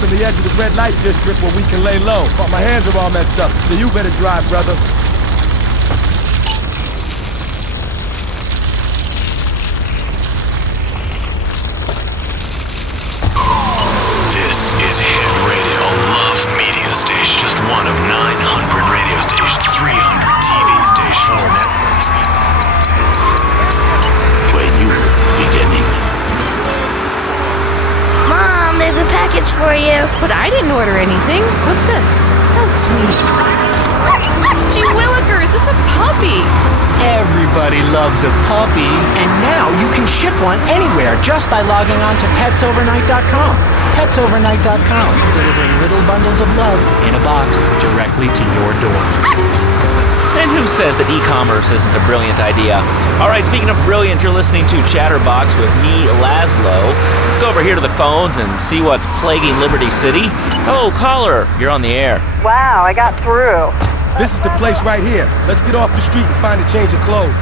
from the edge of the red light district where we can lay low. But my hands are all messed up, so you better drive, brother. This is Hit Radio Love Media Station. Just one of 900 radio stations, 300 TV stations, 4 networks. Where you beginning? Mom, there's a package for you. But I didn't order anything. What's this? How sweet. Gee willikers, it's a puppy. Everybody loves a puppy. And now you can ship one anywhere just by logging on to petsovernight.com. Petsovernight.com, delivering little bundles of love in a box directly to your door. And who says that e-commerce isn't a brilliant idea? All right, speaking of brilliant, you're listening to Chatterbox with me, Laszlo. Let's go over here to the phones and see what's plaguing Liberty City. Hello, caller. You're on the air. Wow, I got through. This is the place right here. Let's get off the street and find a change of clothes.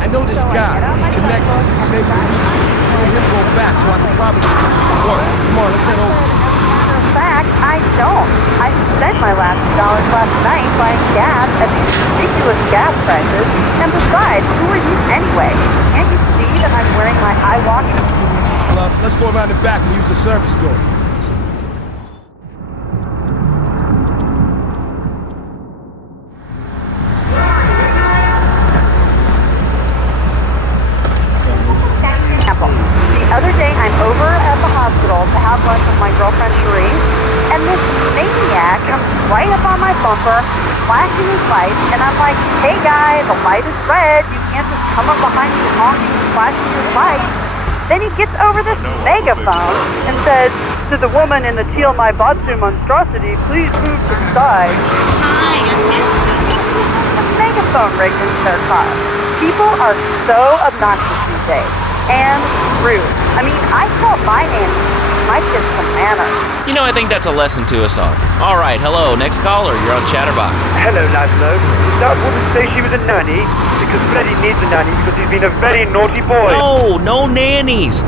I know this guy. He's connected. Maybe him go back so I can probably get you some work. Come on, let's head over. Matter of fact, I don't. I spent my last $2 last night buying gas at these ridiculous gas prices. And besides, who are you anyway? Can't you see that I'm wearing my eye watch? Let's go around the back and use the service door. The other day, I'm over at the hospital to have lunch with my girlfriend Cherie, and this maniac comes right up on my bumper, flashing his lights, and I'm like, hey guy, the light is red, you can't just come up behind me honking and flashing your lights. Then he gets over this megaphone and says, to the woman in the teal my batsu monstrosity, please move to the side. A megaphone rigged into their car. People are so obnoxious these days. And rude. I mean, I taught my nanny, my kids some manners. You know, I think that's a lesson to us all. All right, hello, next caller. You're on Chatterbox. Hello, Laszlo. Did that woman say she was a nanny? Because Freddie needs a nanny because he's been a very naughty boy. No, no nannies.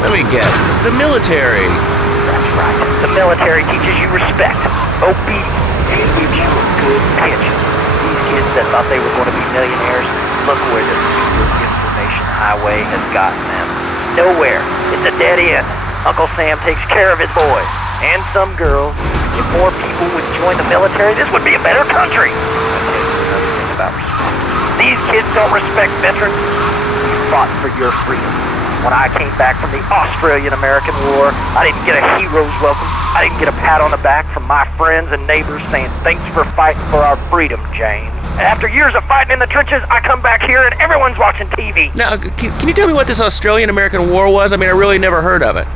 Let me guess, the military. That's right. The military teaches you respect, obedience, and gives you a good pension. These kids that thought they were going to be millionaires, look where the super information highway has gotten them. Nowhere. It's a dead end. Uncle Sam takes care of his boys. And some girls. If more people would join the military, this would be a better country. I'll tell you another thing about respect. These kids don't respect veterans. You fought for your freedom. When I came back from the Australian-American War, I didn't get a hero's welcome. I didn't get a pat on the back from my friends and neighbors saying, thanks for fighting for our freedom, James. And after years of fighting in the trenches, I come back here and everyone's watching TV. Now, can you tell me what this Australian-American War was? I mean, I really never heard of it.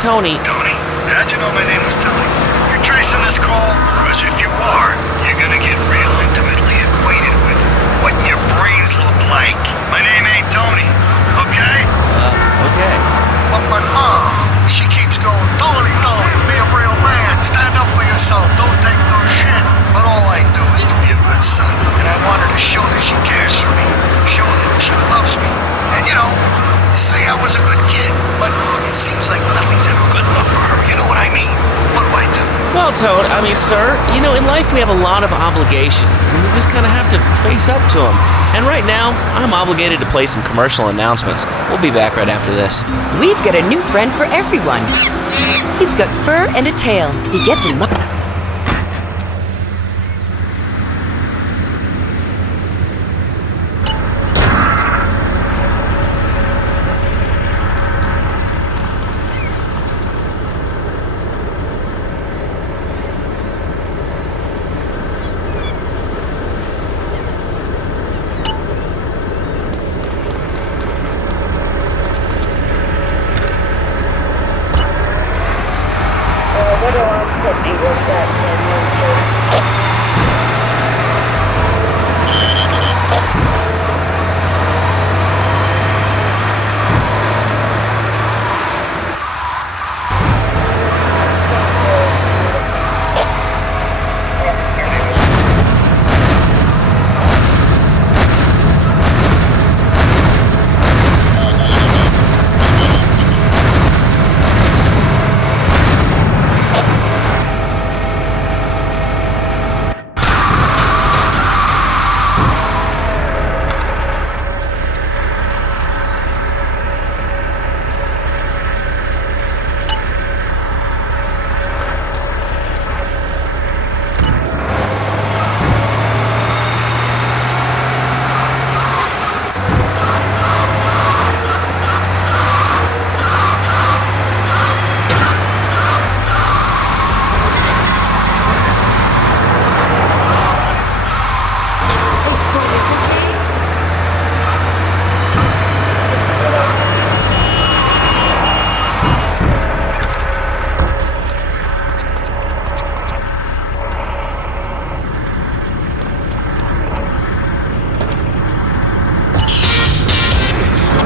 Tony. Tony? How'd you know my name was Tony? You're tracing this call? Because if you are, you're gonna get real intimately acquainted with what your brains look like. My name ain't Tony, okay? Okay. But my mom, she keeps going, Tony, Tony, be a real man, stand up for yourself, don't take no shit. But all I do is to be a good son, and I want her to show that she cares for me, show that she loves me, and say I was a good kid, but it seems like nothing's ever good enough for her, you know what I mean? What do I do? Well, Toad, sir, in life we have a lot of obligations, and we just kind of have to face up to them. And right now, I'm obligated to play some commercial announcements. We'll be back right after this. We've got a new friend for everyone. He's got fur and a tail. He gets in one.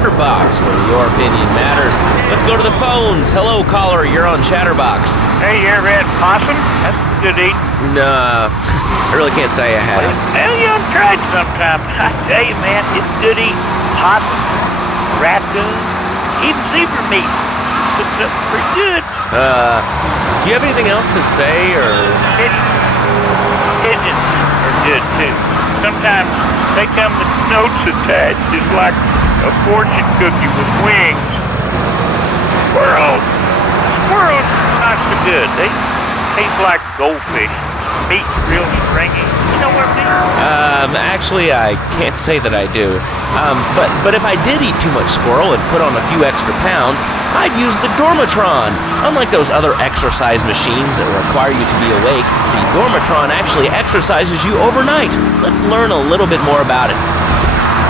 Chatterbox, where your opinion matters. Let's go to the phones. Hello, caller. You're on Chatterbox. Hey, you ever had possum? That's good eating. Nah, I really can't say I have. Well, you ought to try it sometime. I tell you, man, it's good eating. Possum, raccoon, even zebra meat. It's pretty good. Do you have anything else to say, or? Pigeons are good, too. Sometimes they come with notes attached, just like a fortune cookie with wings. Squirrels not so good. They taste like goldfish. Meat's real stringy. You know what I mean? Actually, I can't say that I do. But if I did eat too much squirrel and put on a few extra pounds, I'd use the Dormatron. Unlike those other exercise machines that require you to be awake, the Dormatron actually exercises you overnight. Let's learn a little bit more about it.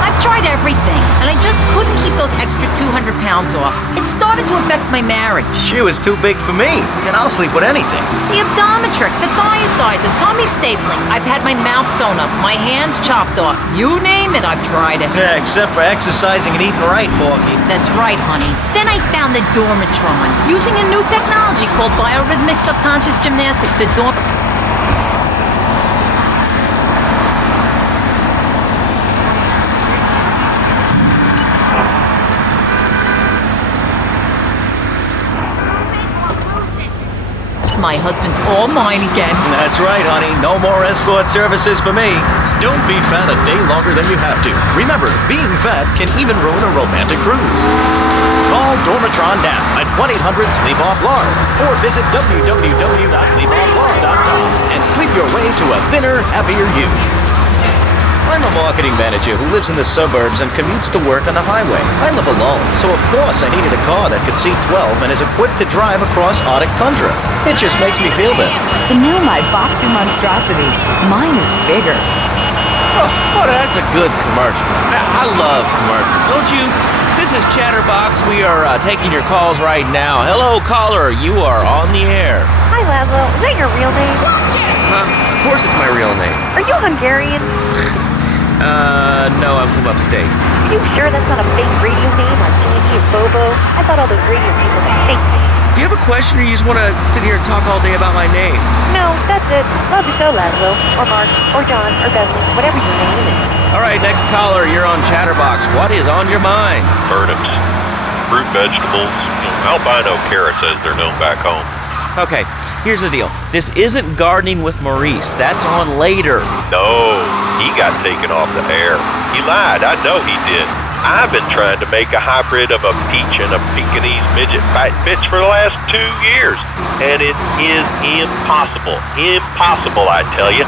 I've tried everything, and I just couldn't keep those extra 200 pounds off. It started to affect my marriage. She was too big for me, and I'll sleep with anything. The Abdometrix, the Diasize, the tummy stapling. I've had my mouth sewn up, my hands chopped off. You name it, I've tried it. Yeah, except for exercising and eating right, Porky. That's right, honey. Then I found the Dormatron. Using a new technology called biorhythmic subconscious gymnastics, the My husband's all mine again. That's right, honey. No more escort services for me. Don't be fat a day longer than you have to. Remember, being fat can even ruin a romantic cruise. Call Dormatron now at 1-800-SLEEP-OFF-LARD or visit www.sleepofflard.com and sleep your way to a thinner, happier you. I'm a marketing manager who lives in the suburbs and commutes to work on the highway. I live alone, so of course I needed a car that could seat 12 and is equipped to drive across Arctic tundra. It just makes me feel better. The new My Boxer Monstrosity. Mine is bigger. Oh, that's a good commercial. I love commercials, don't you? This is Chatterbox. We are taking your calls right now. Hello, caller. You are on the air. Hi, Laszlo. Is that your real name? Of course it's my real name. Are you Hungarian? No, I'm from Upstate. Are you sure that's not a fake radio name like TNT or Bobo? I thought all those radio people had fake names. Do you have a question, or you just want to sit here and talk all day about my name? No, that's it. Love your show, Laszlo. Or Mark. Or John. Or Beverly. Whatever your name is. All right, next caller. You're on Chatterbox. What is on your mind? Turnips, fruit vegetables, albino carrots as they're known back home. Okay, here's the deal. This isn't Gardening with Maurice. That's on later. No, he got taken off the air. He lied. I know he did. I've been trying to make a hybrid of a peach and a Pekingese midget fight bitch for the last 2 years. And it is impossible. Impossible, I tell you.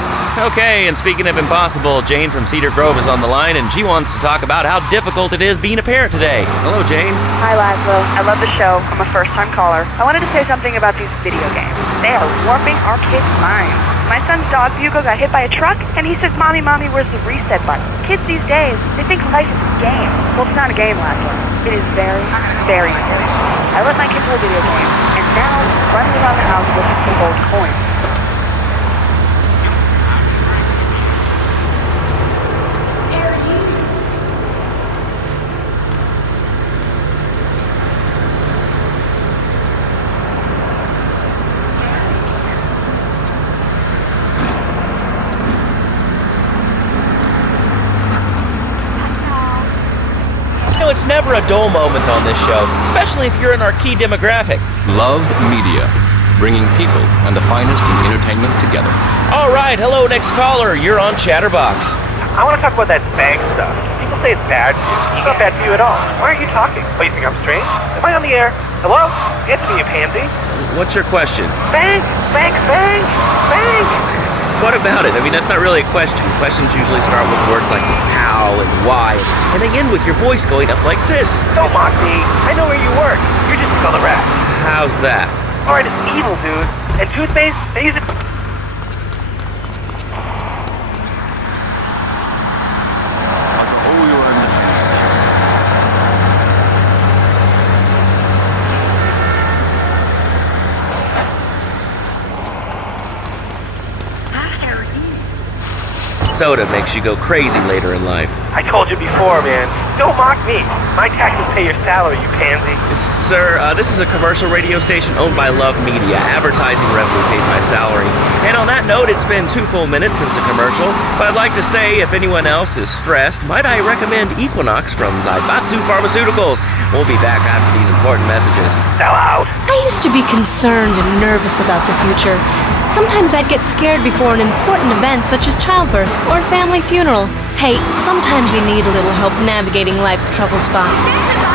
Okay, and speaking of impossible, Jane from Cedar Grove is on the line, and she wants to talk about how difficult it is being a parent today. Hello, Jane. Hi, Laszlo. I love the show. I'm a first-time caller. I wanted to say something about these video games. They are warping our kids' minds. My son's dog, Hugo, got hit by a truck, and he says, Mommy, where's the reset button? Kids these days, they think life is a game. Well, it's not a game, Laszlo. It is very, very serious. I let my kids play video games, and now running around the house looking for gold coins. It's never a dull moment on this show, especially if you're in our key demographic. Love Media, bringing people and the finest in entertainment together. All right, hello, next caller. You're on Chatterbox. I want to talk about that bang stuff. People say it's bad for you. It's not bad for you at all. Why aren't you talking? Oh, you think I'm strange? Am I on the air? Hello? Answer me, you pansy. What's your question? Bang! Bang! Bang! Bang! What about it? I mean, that's not really a question. Questions usually start with words like how and why, and they end with your voice going up like this. Don't mock me. I know where you work. You're just a color rat. How's that? Alright, it's evil, dude. And toothpaste, they use it... Soda makes you go crazy later in life. I told you before, man. Don't mock me. My taxes pay your salary, you pansy. Sir, this is a commercial radio station owned by Love Media. Advertising revenue pays my salary. And on that note, it's been 2 full minutes since a commercial, but I'd like to say if anyone else is stressed, might I recommend Equinox from Zaibatsu Pharmaceuticals. We'll be back after these important messages. Sell out. I used to be concerned and nervous about the future. Sometimes I'd get scared before an important event such as childbirth or a family funeral. Hey, sometimes you need a little help navigating life's trouble spots.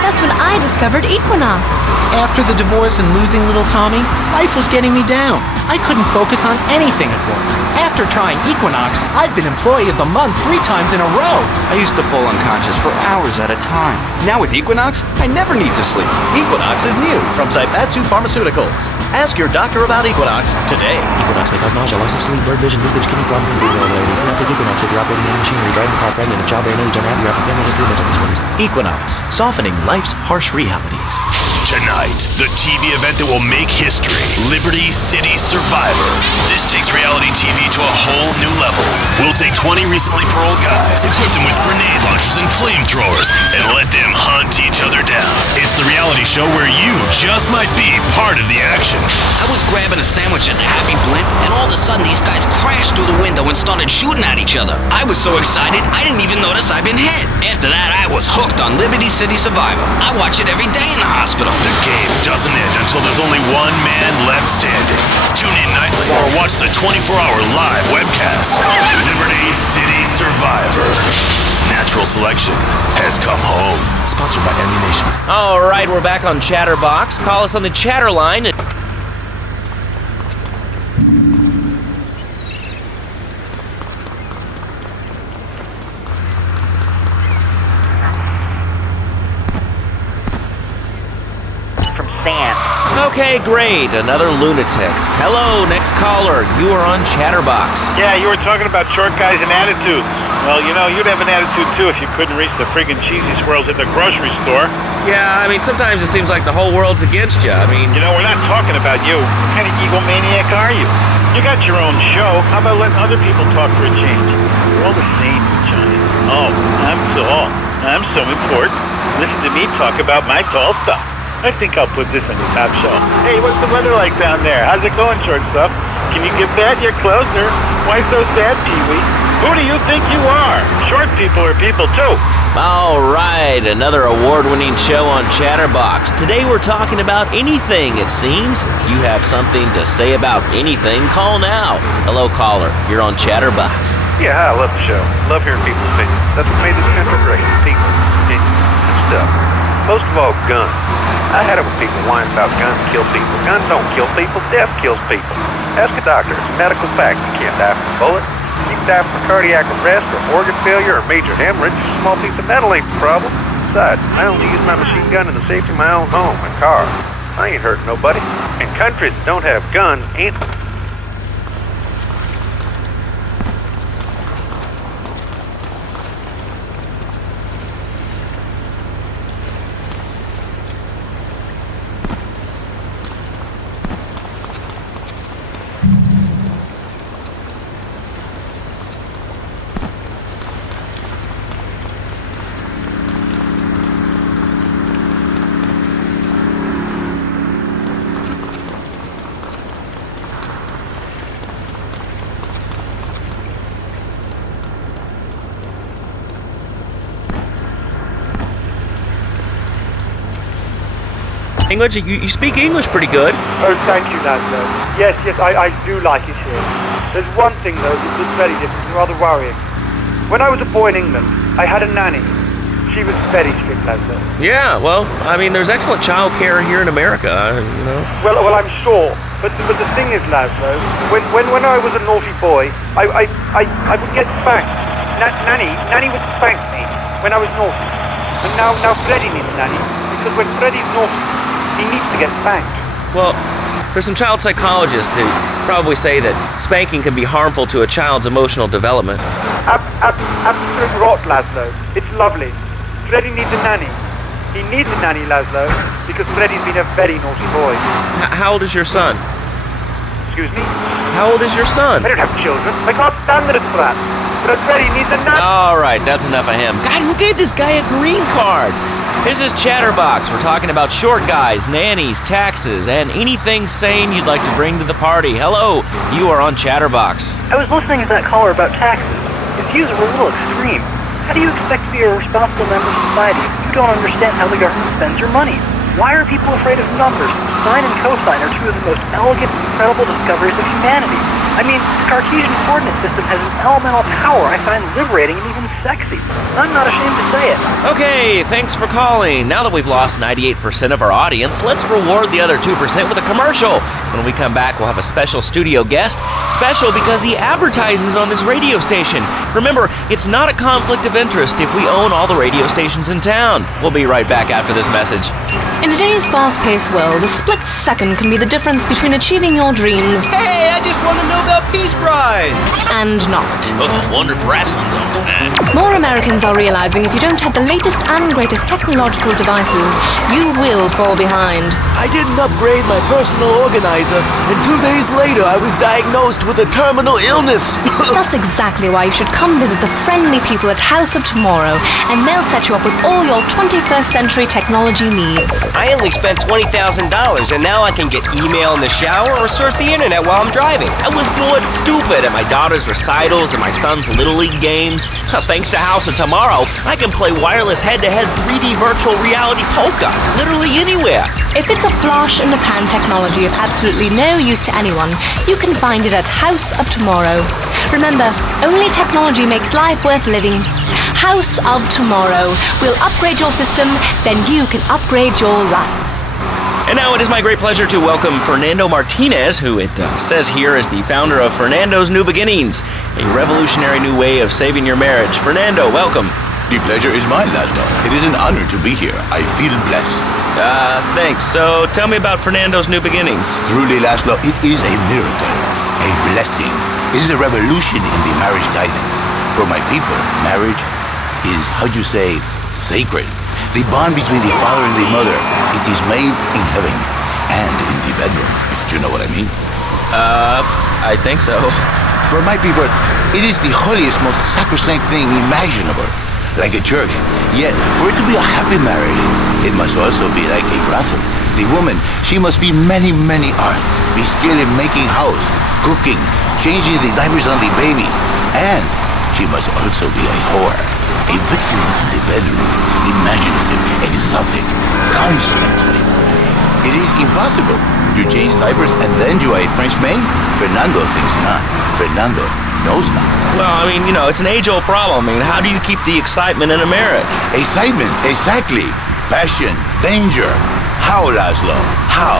That's when I discovered Equinox. After the divorce and losing little Tommy, life was getting me down. I couldn't focus on anything at work. After trying Equinox, I've been Employee of the Month 3 times in a row. I used to fall unconscious for hours at a time. Now with Equinox, I never need to sleep. Equinox is new from Zaibatsu Pharmaceuticals. Ask your doctor about Equinox today. Equinox may cause nausea, loss of sleep, blurred vision, leakage, kidney problems, and breathing abilities. Do not take Equinox if you're operating any machinery, driving a car, pregnant, of childbearing age, unhappy, or have a family history of mental disorders. Equinox, softening life's harsh realities. Tonight, the TV event that will make history, Liberty City Survivor. This takes reality TV to a whole new level. We'll take 20 recently paroled guys, equip them with grenade launchers and flamethrowers, and let them hunt each other down. It's the reality show where you just might be part of the action. I was grabbing a sandwich at the Happy Blimp, and all of a sudden these guys crashed through the window and started shooting at each other. I was so excited, I didn't even notice I'd been hit. After that, I was hooked on Liberty City Survivor. I watch it every day in the hospital. The game doesn't end until there's only one man left standing. Tune in nightly or watch the 24-hour live webcast. Liberty City Survivor. Natural selection has come home. Sponsored by Ammunition. All right, we're back on Chatterbox. Call us on the chatter line. From Stan. Okay, great. Another lunatic. Hello, next caller. You are on Chatterbox. Yeah, you were talking about short guys and attitudes. Well, you know, you'd have an attitude too if you couldn't reach the friggin' cheesy squirrels at the grocery store. Yeah, I mean, sometimes it seems like the whole world's against you. I mean... You know, we're not talking about you. What kind of egomaniac are you? You got your own show. How about letting other people talk for a change? We're all the same, giant. Oh, I'm tall. I'm so important. Listen to me talk about my tall stuff. I think I'll put this on the top shelf. Hey, what's the weather like down there? How's it going, shortstop? Can you get that? You're closer. Why so sad, Pee-wee? Who do you think you are? Short people are people, too. All right, another award-winning show on Chatterbox. Today we're talking about anything, it seems. If you have something to say about anything, call now. Hello, caller. You're on Chatterbox. Yeah, I love the show. Love hearing people's opinions. That's what made this country great. People, opinions, and stuff. Most of all, guns. I had it with people whining about guns kill people. Guns don't kill people. Death kills people. Ask a doctor. It's a medical fact. You can't die from a bullet. You can die from a cardiac arrest or organ failure or major hemorrhage. A small piece of metal ain't the problem. Besides, I only use my machine gun in the safety of my own home and car. I ain't hurting nobody. And countries that don't have guns ain't... English? You speak English pretty good. Oh, thank you, Laszlo. Yes, I do like it here. There's one thing, though, that's very different and rather worrying. When I was a boy in England, I had a nanny. She was very strict, Laszlo. Yeah, well, I mean, there's excellent child care here in America, you know. Well, I'm sure. But the thing is, Laszlo, when I was a naughty boy, I would get spanked. Nanny would spank me when I was naughty. And now Freddie needs a nanny, because when Freddie's naughty, he needs to get spanked. Well, there's some child psychologists who probably say that spanking can be harmful to a child's emotional development. Absolute rot, Laszlo. It's lovely. Freddie needs a nanny. He needs a nanny, Laszlo, because Freddie's been a very naughty boy. How old is your son? Excuse me? How old is your son? I don't have children. I can't stand it for that. But Freddie needs a nanny. All right, that's enough of him. God, who gave this guy a green card? This is Chatterbox. We're talking about short guys, nannies, taxes, and anything sane you'd like to bring to the party. Hello, you are on Chatterbox. I was listening to that caller about taxes. His views are a little extreme. How do you expect to be a responsible member of society if you don't understand how the government spends your money? Why are people afraid of numbers? Sine and cosine are two of the most elegant and incredible discoveries of humanity. I mean, the Cartesian coordinate system has an elemental power I find liberating and even sexy. I'm not ashamed to say it. Okay, thanks for calling. Now that we've lost 98% of our audience, let's reward the other 2% with a commercial. When we come back, we'll have a special studio guest. Special because he advertises on this radio station. Remember, it's not a conflict of interest if we own all the radio stations in town. We'll be right back after this message. In today's fast-paced world, a split second can be the difference between achieving your dreams. Hey, I just won the Nobel Peace Prize! And not. Oh, I wonder if wrestling's on tonight. More Americans are realizing if you don't have the latest and greatest technological devices, you will fall behind. I didn't upgrade my personal organizer, and 2 days later I was diagnosed with a terminal illness. That's exactly why you should come visit the friendly people at House of Tomorrow, and they'll set you up with all your 21st century technology needs. I only spent $20,000, and now I can get email in the shower or surf the internet while I'm driving. I was bored stupid at my daughter's recitals and my son's Little League games. Thanks to House of Tomorrow, I can play wireless head-to-head 3D virtual reality poker literally anywhere. If it's a flash-in-the-pan technology of absolutely no use to anyone, you can find it at House of Tomorrow. Remember, only technology makes life worth living. House of Tomorrow. We'll upgrade your system, then you can upgrade your life. And now it is my great pleasure to welcome Fernando Martinez, who it says here is the founder of Fernando's New Beginnings, a revolutionary new way of saving your marriage. Fernando, welcome. The pleasure is mine, Laszlo. It is an honor to be here. I feel blessed. Thanks. So tell me about Fernando's New Beginnings. Truly, Laszlo, it is a miracle, a blessing. It is a revolution in the marriage guidance. For my people, marriage is, how'd you say, sacred. The bond between the father and the mother, it is made in heaven and in the bedroom, if you know what I mean. I think so. For my people, it is the holiest, most sacrosanct thing imaginable, like a church. Yet, for it to be a happy marriage, it must also be like a brothel. The woman, she must be many, many arts, be skilled in making house, cooking, changing the diapers on the babies, and she must also be a whore, a vixen in the bedroom, imaginative, exotic, constantly. It is impossible. You change diapers and then you are a French maid? Fernando thinks not. Fernando knows not. Well, I mean, it's an age-old problem. I mean, how do you keep the excitement in a marriage? Excitement, exactly. Passion, danger. How, Laszlo? How?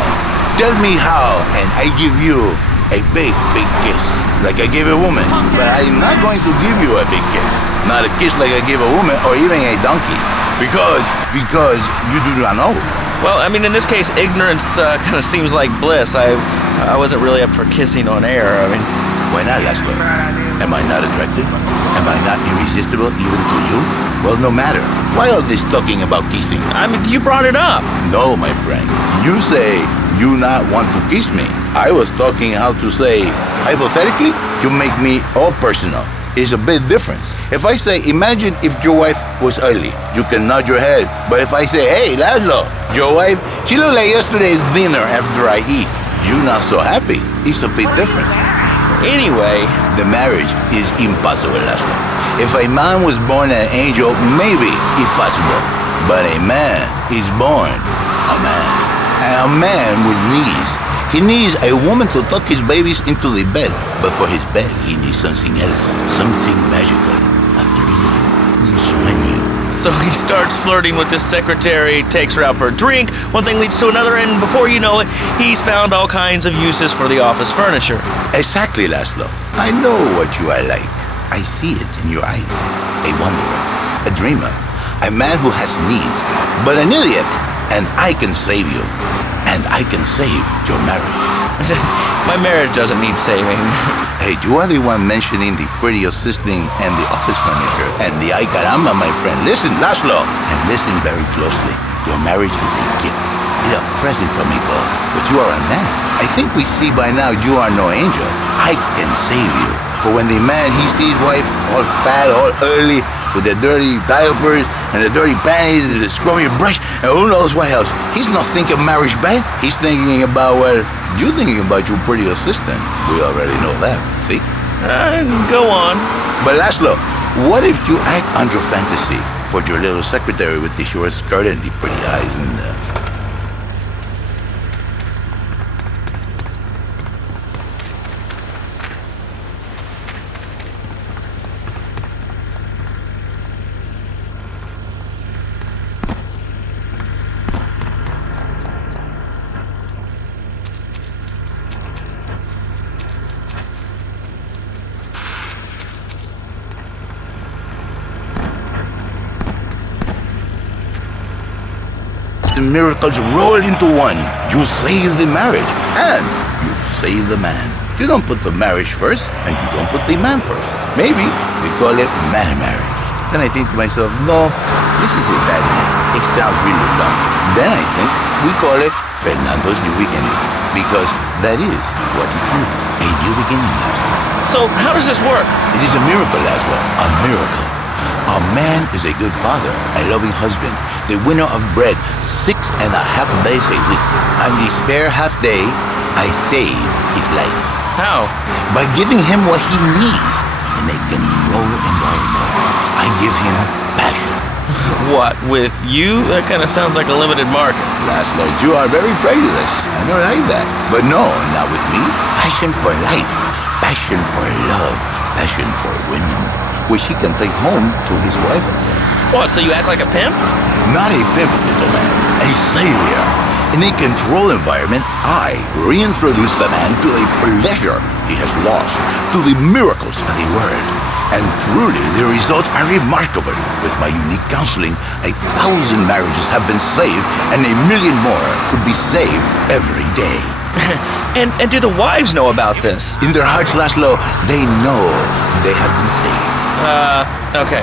Tell me how, and I give you a big, big kiss, like I gave a woman. But I'm not going to give you a big kiss. Not a kiss like I gave a woman or even a donkey. Because you do not know. Well, I mean, in this case, ignorance kind of seems like bliss. I wasn't really up for kissing on air. I mean, why not, Laszlo? Am I not attractive? Am I not irresistible even to you? Well, no matter. Why all this talking about kissing? I mean, you brought it up. No, my friend. You say you not want to kiss me. I was talking how to say, hypothetically, you make me all personal. It's a big difference. If I say, imagine if your wife was early, you can nod your head. But if I say, hey, Laszlo, your wife, she looked like yesterday's dinner after I eat, you not so happy. It's a big difference. Anyway, the marriage is impossible, Laszlo. If a man was born an angel, maybe it's possible. But a man is born a man. And a man with knees. He needs a woman to tuck his babies into the bed. But for his bed, he needs something else. Something magical. A dream. Sueño. So he starts flirting with his secretary, takes her out for a drink, one thing leads to another, and before you know it, he's found all kinds of uses for the office furniture. Exactly, Laszlo. I know what you are like. I see it in your eyes. A wanderer, a dreamer, a man who has needs, but an idiot. And I can save you. And I can save your marriage. My marriage doesn't need saving. Hey, you are the one mentioning the pretty assisting and the office furniture and the ay caramba, my friend. Listen, Laszlo, and listen very closely. Your marriage is a gift. It's a present from above. But you are a man. I think we see by now you are no angel. I can save you. For when the man, he sees wife all fat, all early, with the dirty diapers and the dirty panties and the scrubby brush and who knows what else. He's not thinking marriage bad. He's thinking about, well, you thinking about your pretty assistant. We already know that, see? Go on. But Laszlo, what if you act under fantasy for your little secretary with the short skirt and the pretty eyes and... The miracles roll into one. You save the marriage, and you save the man. You don't put the marriage first, and you don't put the man first. Maybe we call it man marriage. Then I think to myself, no, this is a bad name. It sounds really dumb. Then I think we call it Fernando's New Beginnings, because that is what it is, a new beginning. So how does this work? It is a miracle, Laszlo, a miracle. A man is a good father, a loving husband, the winner of bread 6.5 days a week. And the spare half day, I save his life. How? By giving him what he needs in a controlled environment. I give him passion. What, with you? That kind of sounds like a limited market. Laszlo, you are very prejudiced. I don't like that. But no, not with me. Passion for life. Passion for love. Passion for women. Which he can take home to his wife. What, so you act like a pimp? Not a pimp, little man. A savior. In a controlled environment, I reintroduce the man to a pleasure he has lost, to the miracles of the world. And truly, the results are remarkable. With my unique counseling, 1,000 marriages have been saved, and 1,000,000 more could be saved every day. And do the wives know about this? In their hearts, Laszlo, they know they have been saved. Okay.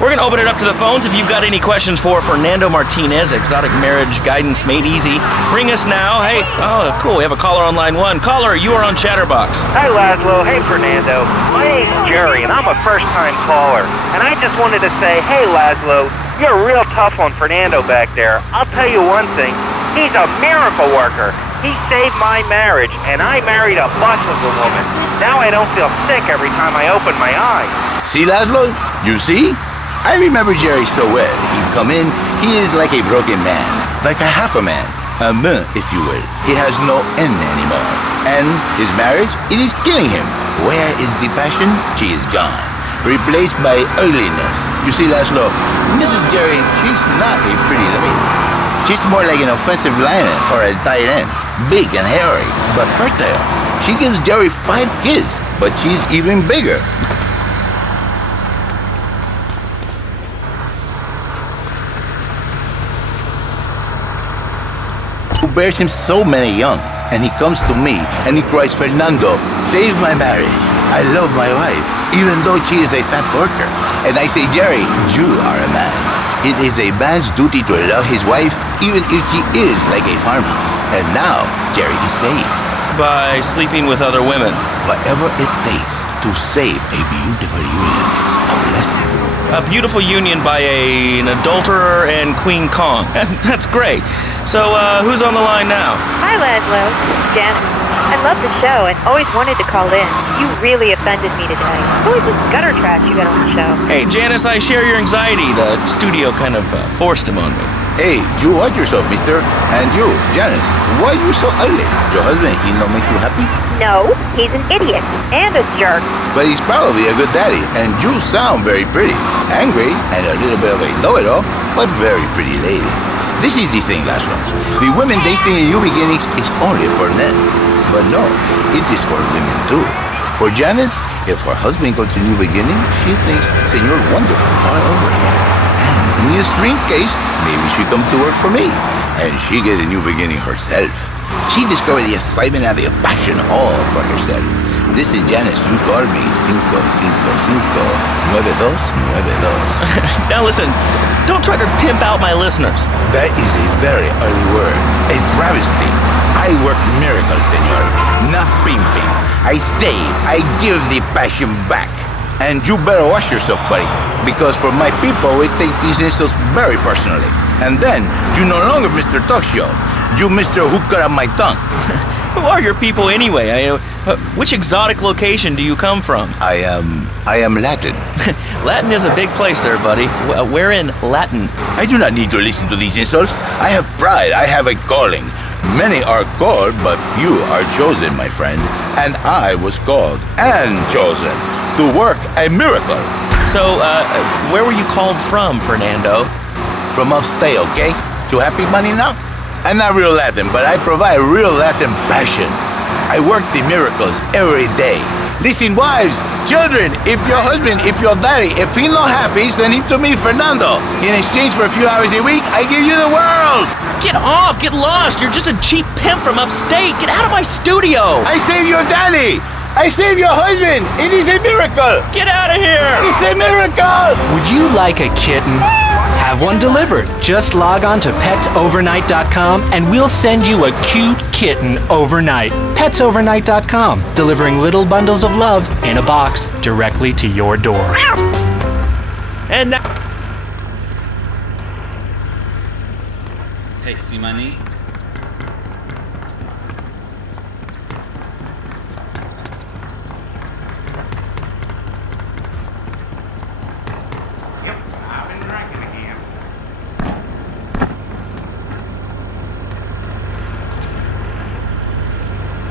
We're going to open it up to the phones. If you've got any questions for Fernando Martinez, Exotic Marriage Guidance Made Easy, ring us now. Hey, oh, cool. We have a caller on line 1. Caller, you are on Chatterbox. Hi, Laszlo. Hey, Fernando. My name's Jerry, and I'm a first-time caller. And I just wanted to say, hey, Laszlo, you're real tough on Fernando back there. I'll tell you one thing. He's a miracle worker. He saved my marriage, and I married a bus of a woman. Now I don't feel sick every time I open my eyes. See, Laszlo? You see? I remember Jerry so well. He'd come in, he is like a broken man, like a half a man, if you will. He has no end anymore. And his marriage, it is killing him. Where is the passion? She is gone, replaced by ugliness. You see, Laszlo, Mrs. Jerry, she's not a pretty lady. She's more like an offensive lineman or a tight end, big and hairy, but fertile. She gives Jerry 5 kids, but she's even bigger. Who bears him so many young, and he comes to me and he cries, Fernando, save my marriage. I love my wife, even though she is a fat worker. And I say, Jerry, you are a man. It is a man's duty to love his wife, even if she is like a farmer. And now, Jerry is saved. By sleeping with other women. Whatever it takes to save a beautiful union. A blessing. A beautiful union by an adulterer and Queen Kong. That's great. So, who's on the line now? Hi, Laszlo. Janet. I love the show and always wanted to call in. You really offended me today. It's always this gutter trash you got on the show. Hey, Janice, I share your anxiety. The studio kind of forced him on me. Hey, you watch yourself, mister. And you, Janice, why are you so ugly? Your husband, he don't make you happy? No, he's an idiot and a jerk. But he's probably a good daddy, and you sound very pretty. Angry, and a little bit of a know-it-all, but very pretty lady. This is the thing, Laszlo. The women they think in new beginnings is only for men. But no, it is for women too. For Janice, if her husband goes to new beginning, she thinks Senor Wonderful all over again. And in the extreme case, maybe she come to work for me, and she get a new beginning herself. She discovered the excitement and the passion all for herself. Listen, Janice, you call me 5559292. Now listen, don't try to pimp out my listeners. That is a very early word, a travesty. I work miracles, senor, not pimping. I save, I give the passion back. And you better watch yourself, buddy, because for my people, we take these insults very personally. And then, you no longer Mr. Talk Show. You Mr. Who Cut Out My Tongue. Who are your people anyway? Which exotic location do you come from? I am Latin. Latin is a big place there, buddy. Where in Latin? I do not need to listen to these insults. I have pride. I have a calling. Many are called, but few are chosen, my friend. And I was called and chosen to work a miracle. So, where were you called from, Fernando? From upstate, okay? Too happy money now? I'm not real Latin, but I provide real Latin passion. I work the miracles every day. Listen, wives, children, if your husband, if your daddy, if he's not happy, send him to me, Fernando. In exchange for a few hours a week, I give you the world. Get off, get lost. You're just a cheap pimp from upstate. Get out of my studio. I saved your daddy. I saved your husband. It is a miracle. Get out of here. It's a miracle. Would you like a kitten? Have one delivered. Just log on to petsovernight.com and we'll send you a cute kitten overnight. Petsovernight.com, delivering little bundles of love in a box directly to your door. And now... Hey, see my knee?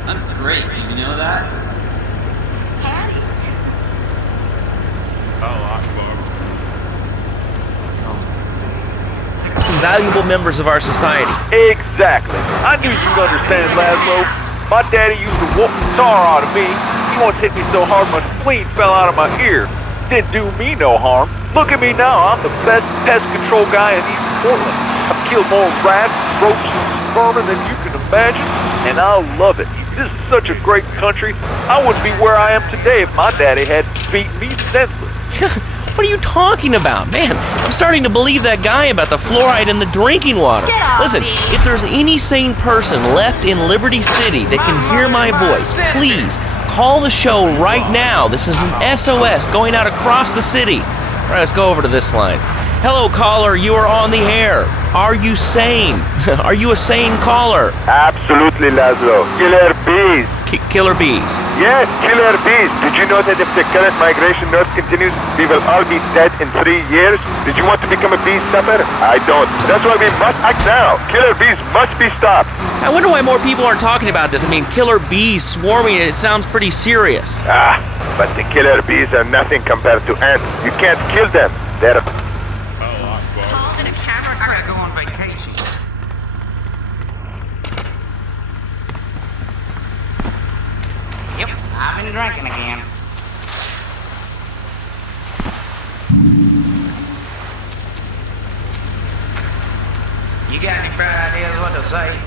I'm great, did you know that? Valuable members of our society. Exactly. I knew you'd understand, Laszlo. My daddy used to whoop the tar out of me. He once hit me so hard my spleen fell out of my ear. Didn't do me no harm. Look at me now. I'm the best pest control guy in East Portland. I've killed more rats, roaches, and vermin than you can imagine, and I love it. This is such a great country. I wouldn't be where I am today if my daddy hadn't beat me senseless. What are you talking about? Man, I'm starting to believe that guy about the fluoride in the drinking water. Listen, if there's any sane person left in Liberty City that can hear my voice, please call the show right now. This is an SOS going out across the city. All right, let's go over to this line. Hello, caller. You are on the air. Are you sane? Are you a sane caller? Absolutely, Laszlo. Killer bees. Killer bees. Yes, killer bees. Did you know that if the current migration north continues, we will all be dead in 3 years? Did you want to become a bee stopper? I don't. That's why we must act now. Killer bees must be stopped. I wonder why more people aren't talking about this. I mean, killer bees swarming, it sounds pretty serious. But the killer bees are nothing compared to ants. You can't kill them. They're... I gotta go on vacation. Yep, I've been drinking again. You got any bright ideas what to say?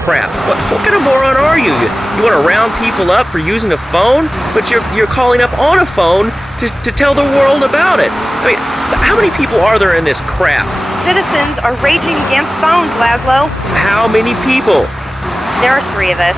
Crap. What kind of moron are you? You want to round people up for using a phone? But you're calling up on a phone to tell the world about it. I mean, how many people are there in this crap? Citizens are raging against phones, Laszlo. How many people? There are 3 of us.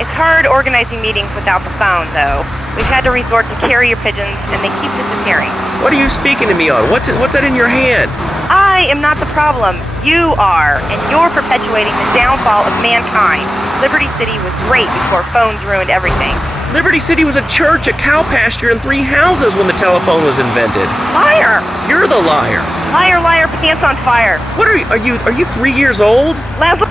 It's hard organizing meetings without the phone, though. We've had to resort to carrier pigeons, and they keep disappearing. What are you speaking to me on? What's that in your hand? I am not the problem. You are, and you're perpetuating the downfall of mankind. Liberty City was great before phones ruined everything. Liberty City was a church, a cow pasture, and 3 houses when the telephone was invented. Liar! You're the liar. Liar, liar, pants on fire. What are you? Are you 3 years old? Laszlo.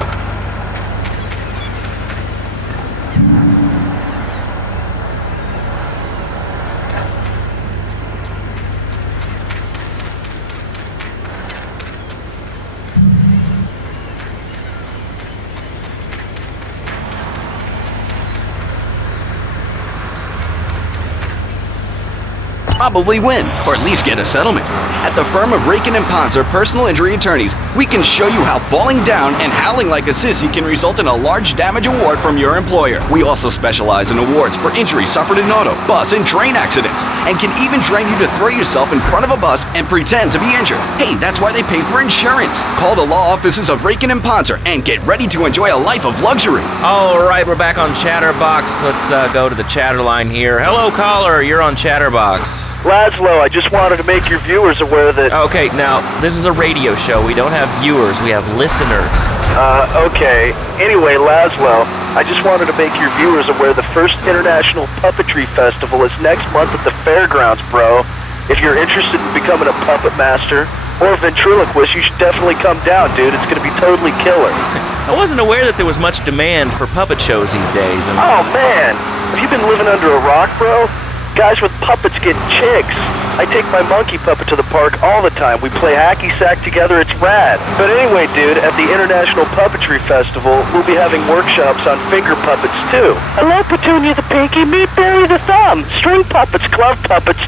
Probably win, or at least get a settlement. At the firm of Rakin & Ponzer Personal Injury Attorneys, we can show you how falling down and howling like a sissy can result in a large damage award from your employer. We also specialize in awards for injuries suffered in auto, bus, and train accidents, and can even train you to throw yourself in front of a bus and pretend to be injured. Hey, that's why they pay for insurance. Call the law offices of Rakin & Ponzer and get ready to enjoy a life of luxury. All right, we're back on Chatterbox. Let's go to the chatter line here. Hello, caller. You're on Chatterbox. Laszlo, I just wanted to make your viewers aware that... Okay, now, this is a radio show. We don't have viewers, we have listeners. Okay. Anyway, Laszlo, I just wanted to make your viewers aware the first International Puppetry Festival is next month at the fairgrounds, bro. If you're interested in becoming a puppet master or a ventriloquist, you should definitely come down, dude. It's gonna be totally killer. I wasn't aware that there was much demand for puppet shows these days. Oh, man! Have you been living under a rock, bro? Guys with puppets get chicks. I take my monkey puppet to the park all the time. We play hacky sack together. It's rad. But anyway, dude, at the International Puppetry Festival, we'll be having workshops on finger puppets, too. Hello, Petunia the Pinky. Meet Barry the Thumb. String puppets, glove puppets.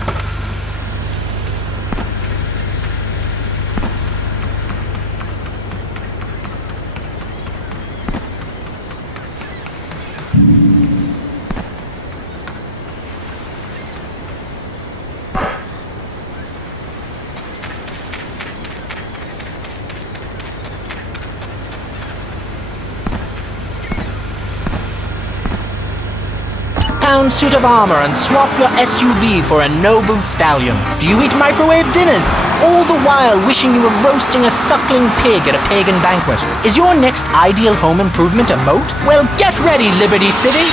Suit of armor and swap your SUV for a noble stallion. Do you eat microwave dinners, all the while wishing you were roasting a suckling pig at a pagan banquet? Is your next ideal home improvement a moat? Well, get ready, Liberty City!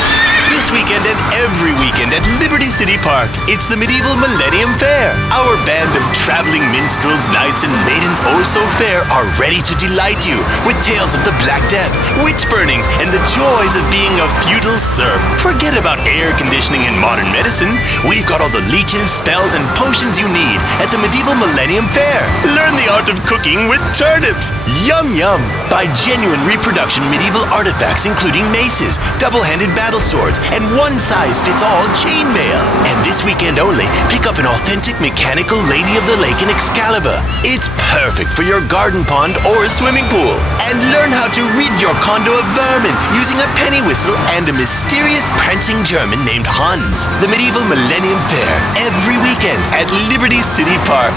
This weekend and every weekend at Liberty City Park, it's the Medieval Millennium Fair. Our band of traveling minstrels, knights, and maidens oh so fair are ready to delight you with tales of the Black Death, witch burnings, and the joys of being a feudal serf. Forget about air conditioning and modern medicine. We've got all the leeches, spells, and potions you need, at the Medieval Millennium Fair. Learn the art of cooking with turnips. Yum yum. Buy genuine reproduction medieval artifacts including maces, double-handed battle swords, and one-size-fits-all chainmail. And this weekend only, pick up an authentic mechanical Lady of the Lake in Excalibur. It's perfect for your garden pond or swimming pool. And learn how to rid your condo of vermin using a penny whistle and a mysterious prancing German named Hans. The Medieval Millennium Fair, every weekend at Liberty City Park.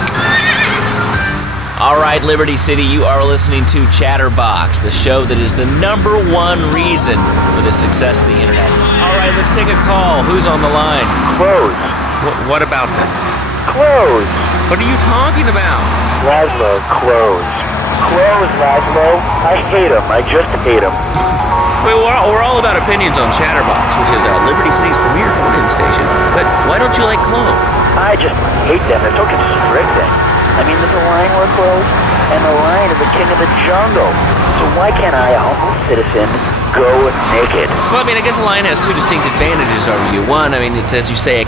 All right, Liberty City, you are listening to Chatterbox, the show that is the #1 reason for the success of the internet. All right, let's take a call. Who's on the line? Clothes. What about them? Clothes. What are you talking about? Laszlo, clothes. Clothes, Laszlo. I hate them. I just hate them. Wait, we're all about opinions on Chatterbox, which is Liberty City's premier phone-in station. But why don't you like clothes? I just hate them. They're so constricting. I mean, there's a line where clothes, and the line is the king of the jungle. So why can't I, a humble citizen, go naked? Well, I mean, I guess a lion has two distinct advantages over you. One, I mean, it's, as you say,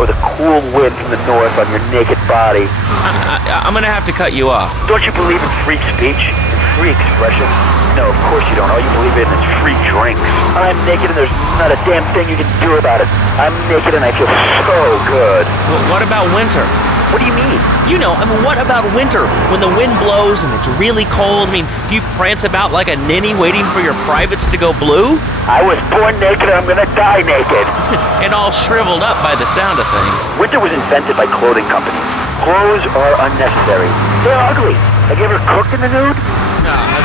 or the cool wind from the north on your naked body. I'm gonna have to cut you off. Don't you believe in free speech and free expression? No, of course you don't. All you believe in is free drinks. I'm naked and there's not a damn thing you can do about it. I'm naked and I feel so good. Well, what about winter? What do you mean? You know, I mean, what about winter? When the wind blows and it's really cold, I mean, do you prance about like a ninny waiting for your privates to go blue? I was born naked and I'm gonna die naked. And all shriveled up by the sound of things. Winter was invented by clothing companies. Clothes are unnecessary. They're ugly. Have you ever cooked in the nude?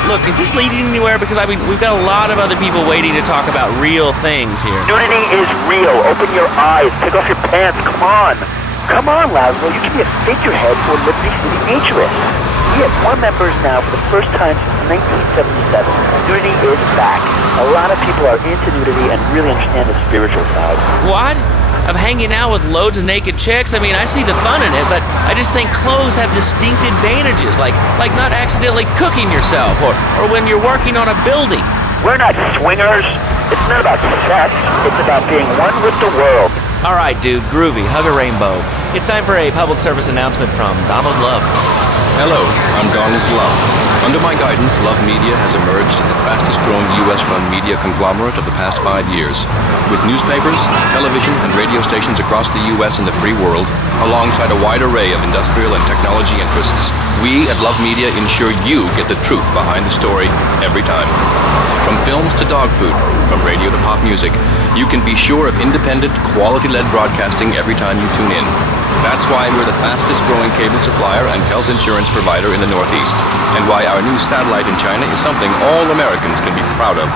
Look, is this leading anywhere? Because, I mean, we've got a lot of other people waiting to talk about real things here. Nudity is real. Open your eyes. Take off your pants. Come on. Come on, Laszlo. You can be a figurehead for Liberty City Naturist. We have more members now for the first time since 1977. Nudity is back. A lot of people are into nudity and really understand the spiritual side. What? Of hanging out with loads of naked chicks? I mean, I see the fun in it, but I just think clothes have distinct advantages, like not accidentally cooking yourself, or when you're working on a building. We're not swingers. It's not about sex. It's about being one with the world. All right, dude, groovy. Hug a rainbow. It's time for a public service announcement from Donald Love. Hello, I'm Donald Love. Under my guidance, Love Media has emerged as the fastest-growing U.S.-run media conglomerate of the past 5 years. With newspapers, television, and radio stations across the U.S. and the free world, alongside a wide array of industrial and technology interests, we at Love Media ensure you get the truth behind the story every time. From films to dog food, from radio to pop music, you can be sure of independent, quality-led broadcasting every time you tune in. That's why we're the fastest-growing cable supplier and health insurance provider in the Northeast, and why our new satellite in China is something all Americans can be proud of.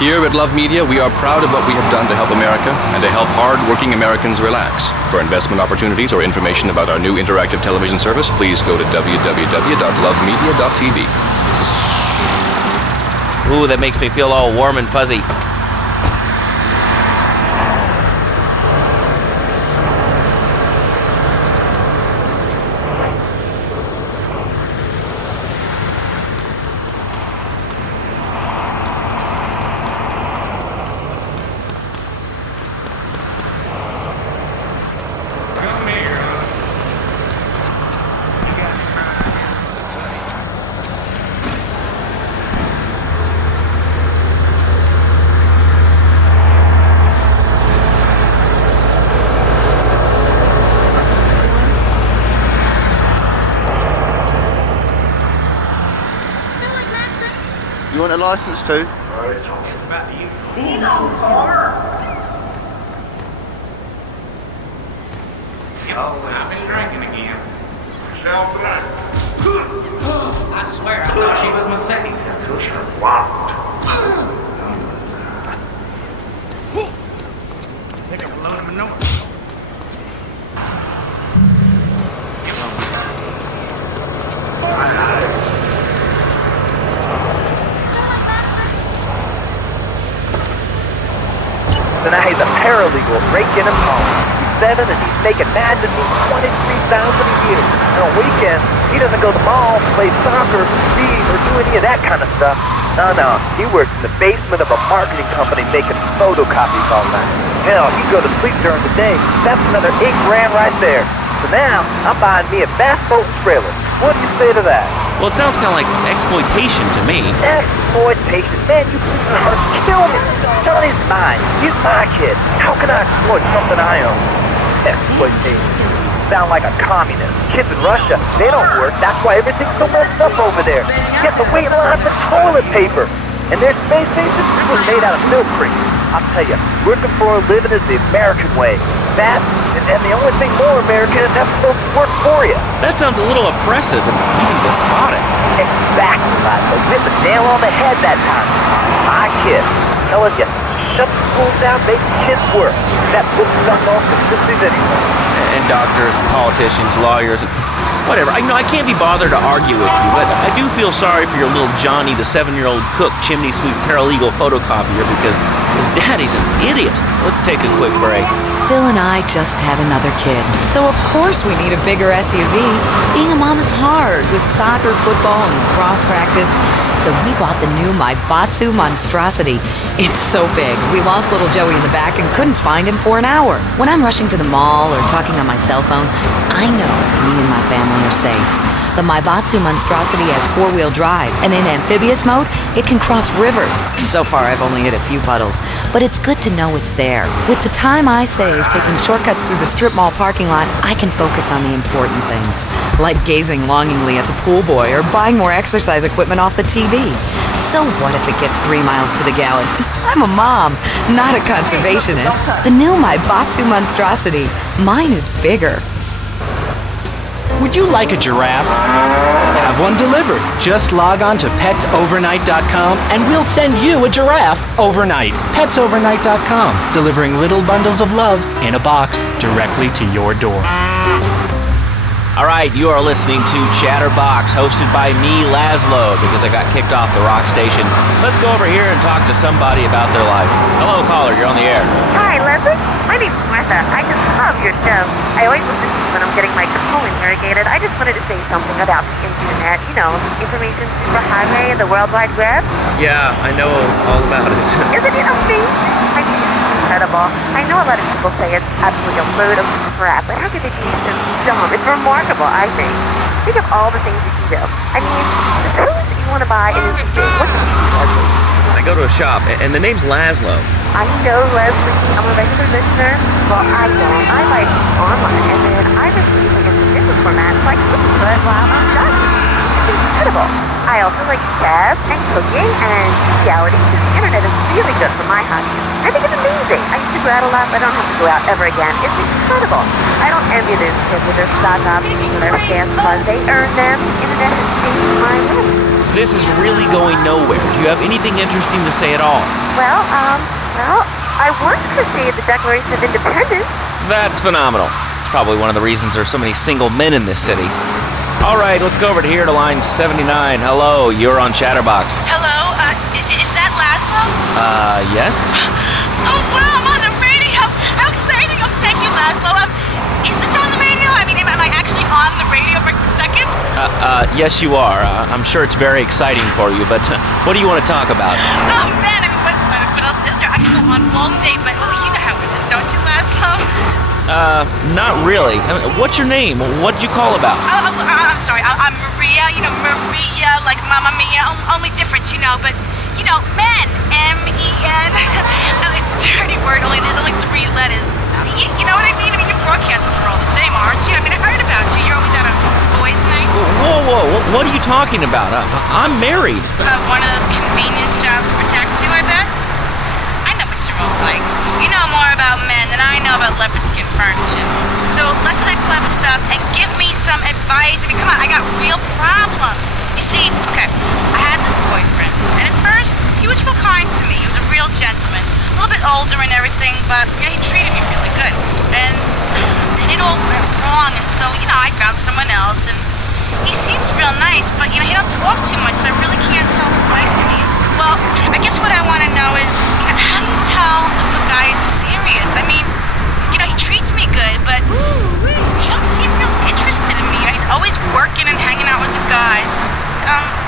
Here at Love Media, we are proud of what we have done to help America and to help hard-working Americans relax. For investment opportunities or information about our new interactive television service, please go to www.lovemedia.tv. Ooh, that makes me feel all warm and fuzzy. You want a license too? I've been drinking again. I swear, I thought she was mistaken. Pick up a load of manure. usual, raking and hauling. He's 7 and he's making mad to me $23,000 a year. And on weekends, he doesn't go to the mall, play soccer, read, or do any of that kind of stuff. No, he works in the basement of a marketing company making photocopies all night. Hell, he go to sleep during the day. That's another $8,000 right there. So now, I'm buying me a bass boat and trailer. What do you say to that? Well, it sounds kind of like exploitation to me. Exploitation? Man, you bleeding heart kill me. Johnny's mine. He's my kid. How can I exploit something I own? Exploitation. Sound like a communist. Kids in Russia, they don't work. That's why everything's so messed up over there. You have to wait in line for toilet paper. And their space station was made out of milk cream. I'll tell you, working for a living is the American way. That, and the only thing more American is having folks work for you. That sounds a little oppressive and even despotic. Exactly, Lazo. You hit the nail on the head that time. My kid, telling you, shut the schools down, make the kids work. That book stuff off the sisters anyway. And doctors, politicians, lawyers, whatever. I can't be bothered to argue with you, but I do feel sorry for your little Johnny, the 7-year-old cook, chimney sweep, paralegal photocopier, because his daddy's an idiot. Let's take a quick break. Phil and I just had another kid, so of course we need a bigger SUV. Being a mom is hard with soccer, football, and lacrosse practice, so we bought the new Maibatsu Monstrosity. It's so big, we lost little Joey in the back and couldn't find him for an hour. When I'm rushing to the mall or talking on my cell phone, I know me and my family are safe. The Maibatsu Monstrosity has 4-wheel drive, and in amphibious mode, it can cross rivers. So far, I've only hit a few puddles, but it's good to know it's there. With the time I save taking shortcuts through the strip mall parking lot, I can focus on the important things, like gazing longingly at the pool boy or buying more exercise equipment off the TV. So what if it gets 3 miles to the gallon? I'm a mom, not a conservationist. The new Maibatsu Monstrosity. Mine is bigger. Would you like a giraffe? Have one delivered. Just log on to petsovernight.com and we'll send you a giraffe overnight. Petsovernight.com, delivering little bundles of love in a box directly to your door. All right, you are listening to Chatterbox, hosted by me, Laszlo, because I got kicked off the rock station. Let's go over here and talk to somebody about their life. Hello, caller, you're on the air. Hi, Leslie. My name's Martha. I just love your show. I always listen to you when I'm getting my colon irrigated. I just wanted to say something about the internet. You know, information superhighway and the World Wide Web. Yeah, I know all about it. Isn't it amazing? I mean, it's incredible. I know a lot of people say it's absolutely a load of crap, but how could it be so dumb? It's remarkable, I think. Think of all the things you can do. I mean, the tools that you want to buy and interesting. What do you do, Leslie? I go to a shop, and the name's Laszlo. I know, Leslie. I'm a regular listener. Well, I don't. I buy things online, and then I receive them in different formats, like Bigfoot, while I'm done. It's incredible. I also like chess and cooking and reality, because the internet is really good for my hobby. I think it's amazing. I used to go out a lot, but I don't have to go out ever again. It's incredible. I don't envy those kids with their stock options and their gas funds. They earn them. The internet has changed my life. This is really going nowhere. Do you have anything interesting to say at all? Well, I once crocheted the Declaration of Independence. That's phenomenal. It's probably one of the reasons there's so many single men in this city. All right, let's go over to here to line 79. Hello, you're on Chatterbox. Hello, is that Laszlo? Yes? Oh, wow, I'm on the radio. How exciting. Oh, thank you, Laszlo. Is this on the radio? I mean, am I actually on the radio for a second? Yes, you are. I'm sure it's very exciting for you, but what do you want to talk about? Oh, man, I mean, what else is there? I can go on all day, but you know how it is, don't you, Laszlo? Not really. I mean, what's your name? What did you call about? I'm sorry, I'm Maria, you know, Maria, like Mamma Mia, only different, you know, but, you know, men, M-E-N, it's a dirty word, there's only 3 letters. You know what I mean? I mean, your broadcasters are all the same, aren't you? I mean, I heard about you. You're always out on boys' nights. Whoa, what are you talking about? I'm married. One of those convenience jobs to protect you, I bet? I know what you're all like. You know more about men than I know about leopard skin furniture. So less of that clever stuff and give me some advice. I mean, come on, I got real problems. You see, okay, I had this boyfriend, and at first, he was real kind to me. He was a real gentleman. A little bit older and everything, but you know, he treated me really good. And it all went wrong, and so, you know, I found someone else, and he seems real nice, but, you know, he don't talk too much, so I really can't tell if he likes me. Well, I guess what I want to know is, you know, how do you tell if a guy is serious? I mean, but he don't seem real interested in me. He's always working and hanging out with the guys.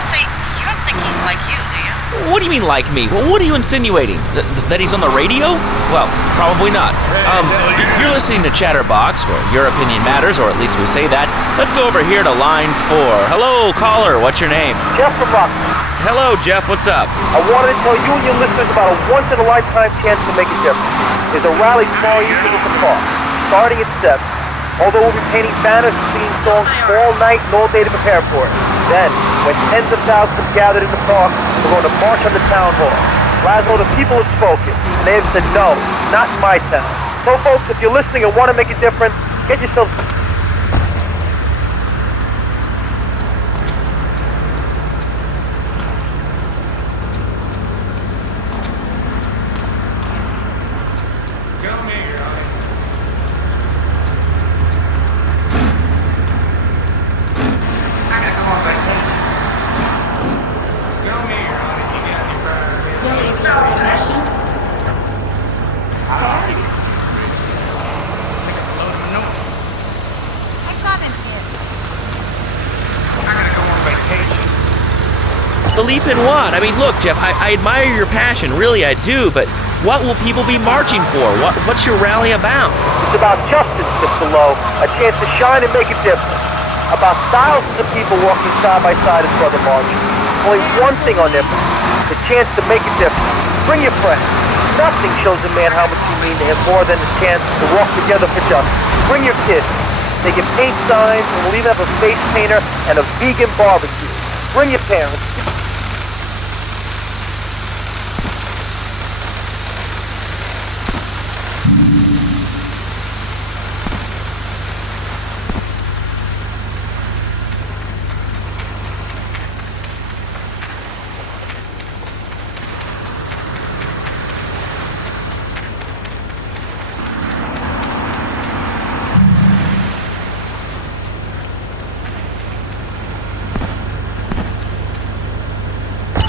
Say, you don't think he's like you, do you? What do you mean, like me? Well, what are you insinuating? That he's on the radio? Well, probably not. You're listening to Chatterbox, where your opinion matters, or at least we say that. Let's go over here to line 4. Hello, caller. What's your name? Jeff from Rock. Hello, Jeff. What's up? I wanted to tell you and your listeners about a once-in-a-lifetime chance to make a difference. There's a rally tomorrow evening at the park, starting at 7. Although we'll be painting banners and singing songs all night and all day to prepare for it. Then, when tens of thousands have gathered in the park, we're going to march on the town hall. Laszlo, the people have spoken, and they have said no, not in my town. So, folks, if you're listening and want to make a difference, get yourself... Belief in what? I mean, look, Jeff, I admire your passion, really I do, but what will people be marching for? What's your rally about? It's about justice, Mr. Lowe, a chance to shine and make a difference. About thousands of people walking side by side in front of the march. Only one thing on their mind, the chance to make a difference. Bring your friends. Nothing shows a man how much you mean to him more than the chance to walk together for justice. Bring your kids. They can paint signs, and we'll even have a face painter and a vegan barbecue. Bring your parents.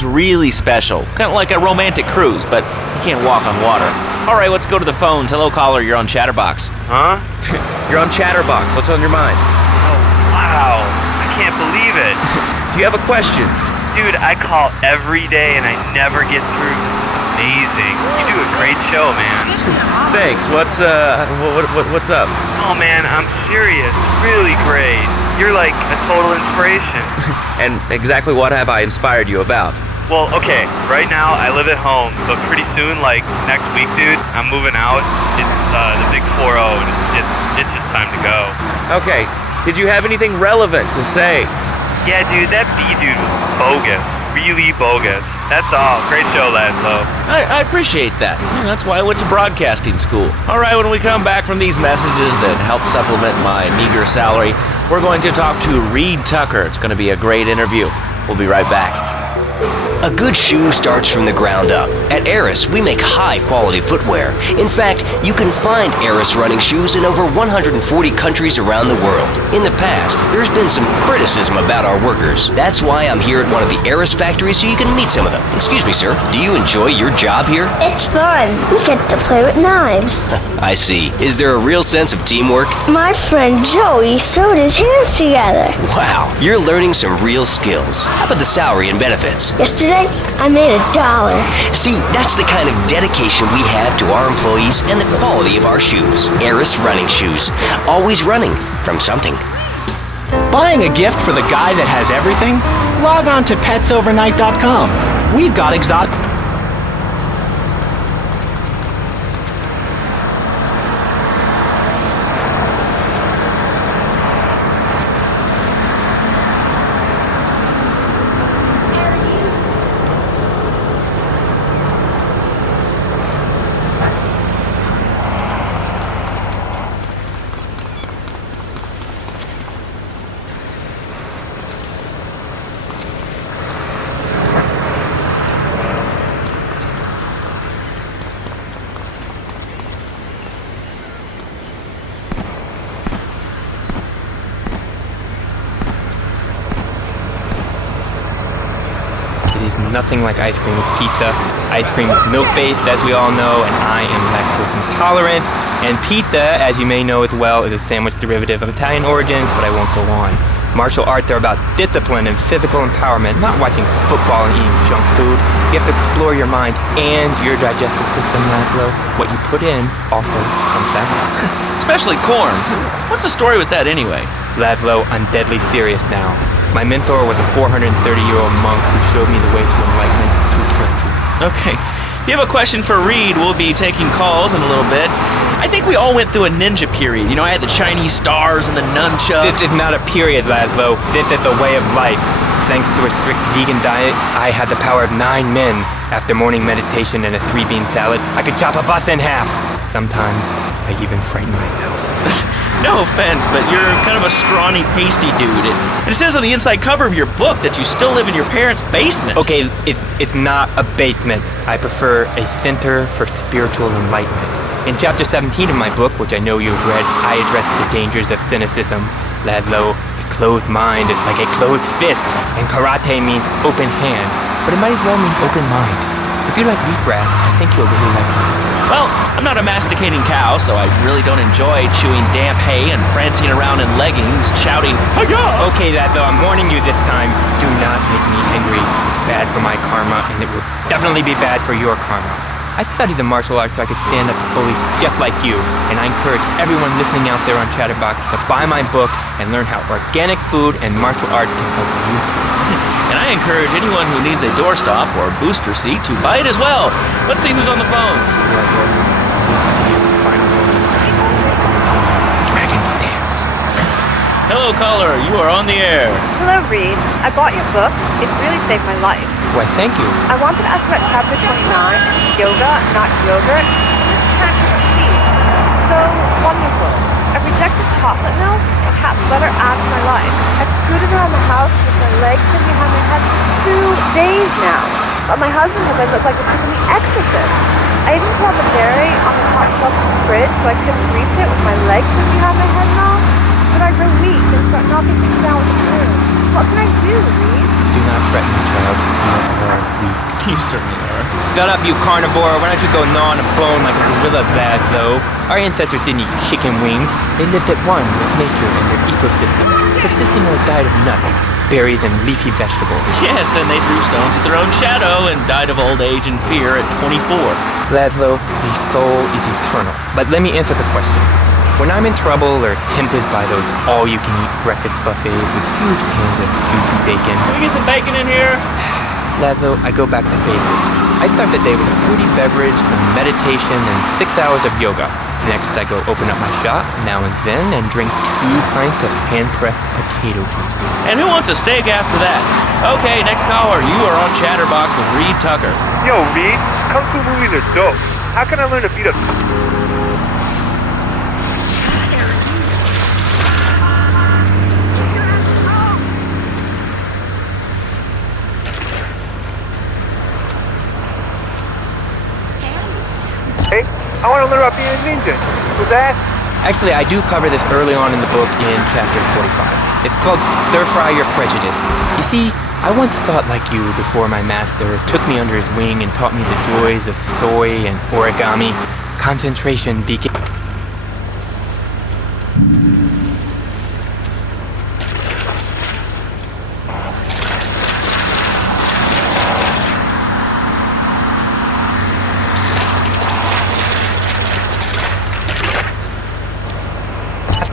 Really special. Kind of like a romantic cruise, but you can't walk on water. All right, let's go to the phones. Hello, caller. You're on Chatterbox. Huh? You're on Chatterbox. What's on your mind? Oh, wow. I can't believe it. Do you have a question? Dude, I call every day and I never get through. Amazing. You do a great show, man. Thanks. What's up? Oh, man, I'm serious. Really great. You're like a total inspiration. And exactly what have I inspired you about? Well, okay, right now I live at home, but pretty soon, like next week, dude, I'm moving out. It's the big 4-0, and it's just time to go. Okay, did you have anything relevant to say? Yeah, dude, that B-dude was bogus. Really bogus. That's all. Great show, Laszlo. I appreciate that. That's why I went to broadcasting school. All right, when we come back from these messages that help supplement my meager salary, we're going to talk to Reed Tucker. It's going to be a great interview. We'll be right back. A good shoe starts from the ground up. At Eris, we make high-quality footwear. In fact, you can find Eris running shoes in over 140 countries around the world. In the past, there's been some criticism about our workers. That's why I'm here at one of the Eris factories so you can meet some of them. Excuse me, sir. Do you enjoy your job here? It's fun. We get to play with knives. I see. Is there a real sense of teamwork? My friend Joey sewed his hands together. Wow, you're learning some real skills. How about the salary and benefits? Yesterday, I made $1. See, that's the kind of dedication we have to our employees and the quality of our shoes. Eris running shoes. Always running from something. Buying a gift for the guy that has everything? Log on to petsovernight.com. We've got exotic... is nothing like ice cream with pizza. Ice cream is milk-based, as we all know, and I am lactose intolerant. And pizza, as you may know as well, is a sandwich derivative of Italian origins, but I won't go on. Martial arts are about discipline and physical empowerment, not watching football and eating junk food. You have to explore your mind and your digestive system, Laszlo. What you put in also comes out. Especially corn. What's the story with that anyway? Laszlo, I'm deadly serious now. My mentor was a 430-year-old monk who showed me the way to enlightenment through torture. Okay. If you have a question for Reed, we'll be taking calls in a little bit. I think we all went through a ninja period. You know, I had the Chinese stars and the nunchucks. This is not a period, Laszlo. This is a way of life. Thanks to a strict vegan diet, I had the power of 9 men. After morning meditation and a 3-bean salad, I could chop a bus in half. Sometimes, I even frighten myself. No offense, but you're kind of a scrawny, pasty dude. And it says on the inside cover of your book that you still live in your parents' basement. Okay, it's not a basement. I prefer a center for spiritual enlightenment. In chapter 17 of my book, which I know you've read, I address the dangers of cynicism. Laszlo, a closed mind is like a closed fist, and karate means open hand, but it might as well mean open mind. If you like wheatgrass, I think you'll really like it. Well, I'm not a masticating cow, so I really don't enjoy chewing damp hay and prancing around in leggings, shouting, "Hi-ya!" Okay, Laszlo, I'm warning you this time. Do not make me angry. It's bad for my karma, and it will definitely be bad for your karma. I studied the martial arts so I could stand up to bullies just like you, and I encourage everyone listening out there on Chatterbox to buy my book and learn how organic food and martial arts can help you. And I encourage anyone who needs a doorstop or booster seat to buy it as well. Let's see who's on the phones. Dragon's Dance. Hello, caller. You are on the air. Hello, Reed. I bought your book. It really saved my life. Why, thank you. I wanted to ask about chapter 29, yoga, not yogurt. This can't proceed. So wonderful. I rejected chocolate milk and cat butter out of my life. I've scooted around the house with my legs pinned behind my head for 2 days now. But my husband says I look like a freaking exorcist. I even put the dairy on the top shelf of the fridge so I couldn't reach it with my legs pinned behind my head now. But I grow weak and start knocking things down with a broom. What can I do, Reed? Do not threaten me, child. You are weak. You certainly are. Shut up, you carnivore. Why don't you go gnaw on a bone like a gorilla, Laszlo? Our ancestors didn't eat chicken wings. They lived at one with nature and their ecosystem, subsisting on a diet of nuts, berries, and leafy vegetables. Yes, and they threw stones at their own shadow and died of old age and fear at 24. Laszlo, the soul is eternal. But let me answer the question. When I'm in trouble or tempted by those all-you-can-eat breakfast buffets with huge pans of juicy bacon... Can we get some bacon in here? Laszlo, I go back to basics. I start the day with a fruity beverage, some meditation, and 6 hours of yoga. Next, I go open up my shop, now and then, and drink 2 pints of hand-pressed potato juice. And who wants a steak after that? Okay, next caller. You are on Chatterbox with Reed Tucker. Yo, Reed, Kung Fu movies are dope. How can I learn to beat up... I want to learn about being a ninja. With that? Actually, I do cover this early on in the book in chapter 45. It's called Stir Fry Your Prejudice. You see, I once thought like you before my master took me under his wing and taught me the joys of soy and origami, concentration, beacon...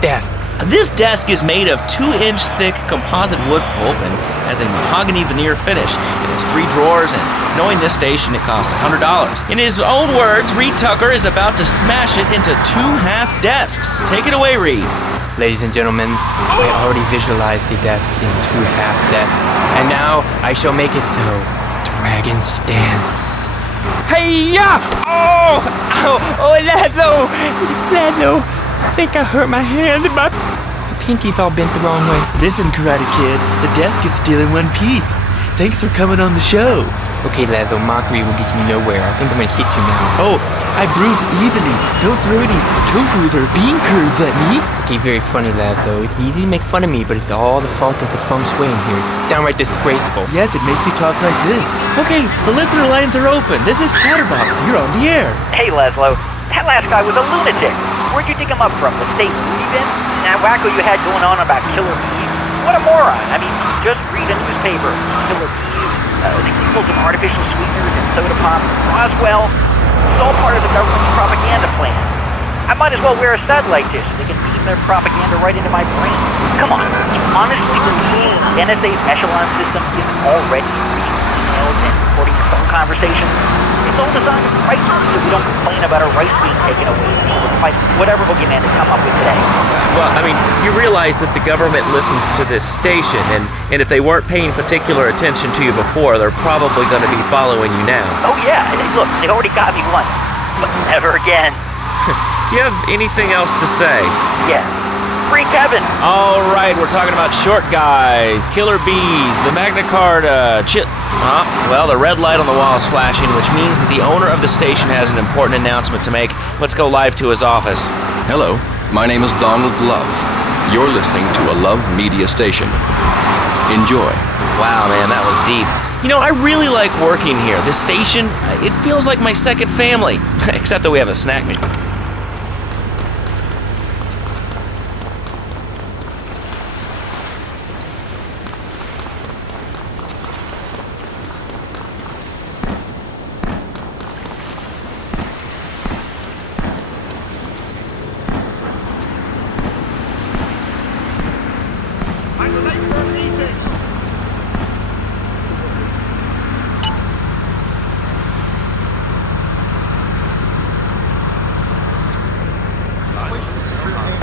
desks. This desk is made of 2-inch thick composite wood pulp and has a mahogany veneer finish. It has 3 drawers, and knowing this station, it cost $100. In his own words, Reed Tucker is about to smash it into 2 half desks. Take it away, Reed. Ladies and gentlemen, I already visualized the desk in 2 half desks, and now I shall make it so. Dragon Stance. Hey-ya! Oh! Ow! Oh, Laszlo! Laszlo! I think I hurt my hand. My pinky's all bent the wrong way. Listen, Karate Kid, the desk is still in one piece. Thanks for coming on the show. Okay, Laszlo, mockery will get you nowhere. I think I'm gonna hit you now. Oh, I breathe evenly. Don't throw any tofu or bean curds at me. Okay, very funny, Laszlo. It's easy to make fun of me, but it's all the fault of the feng shui in here. Downright disgraceful. Yes, it makes me talk like this. Okay, the listener lines are open. This is Chatterbox. You're on the air. Hey, Laszlo. That last guy was a lunatic. Where'd you dig him up from? The state movie bin? And that wacko you had going on about killer bees? What a moron. I mean, just read a newspaper. Killer bees, they pulled some artificial sweeteners and soda pop. Roswell. It's all part of the government's propaganda plan. I might as well wear a satellite dish so they can beam their propaganda right into my brain. Come on, you honestly believe the NSA's echelon system isn't already reading emails and recording your phone conversations? It's all designed to frighten us so we don't complain about our rights being taken away or fight whatever boogeyman they come up with today. Well, I mean, you realize that the government listens to this station, and if they weren't paying particular attention to you before, they're probably going to be following you now. Oh yeah, look, they already got me once, but never again. Do you have anything else to say? Yeah. Free Kevin! All right, we're talking about short guys, killer bees, the Magna Carta, well, the red light on the wall is flashing, which means that the owner of the station has an important announcement to make. Let's go live to his office. Hello, my name is Donald Love. You're listening to a Love Media station. Enjoy. Wow, man, that was deep. You know, I really like working here. This station, it feels like my second family, except that we have a snack machine.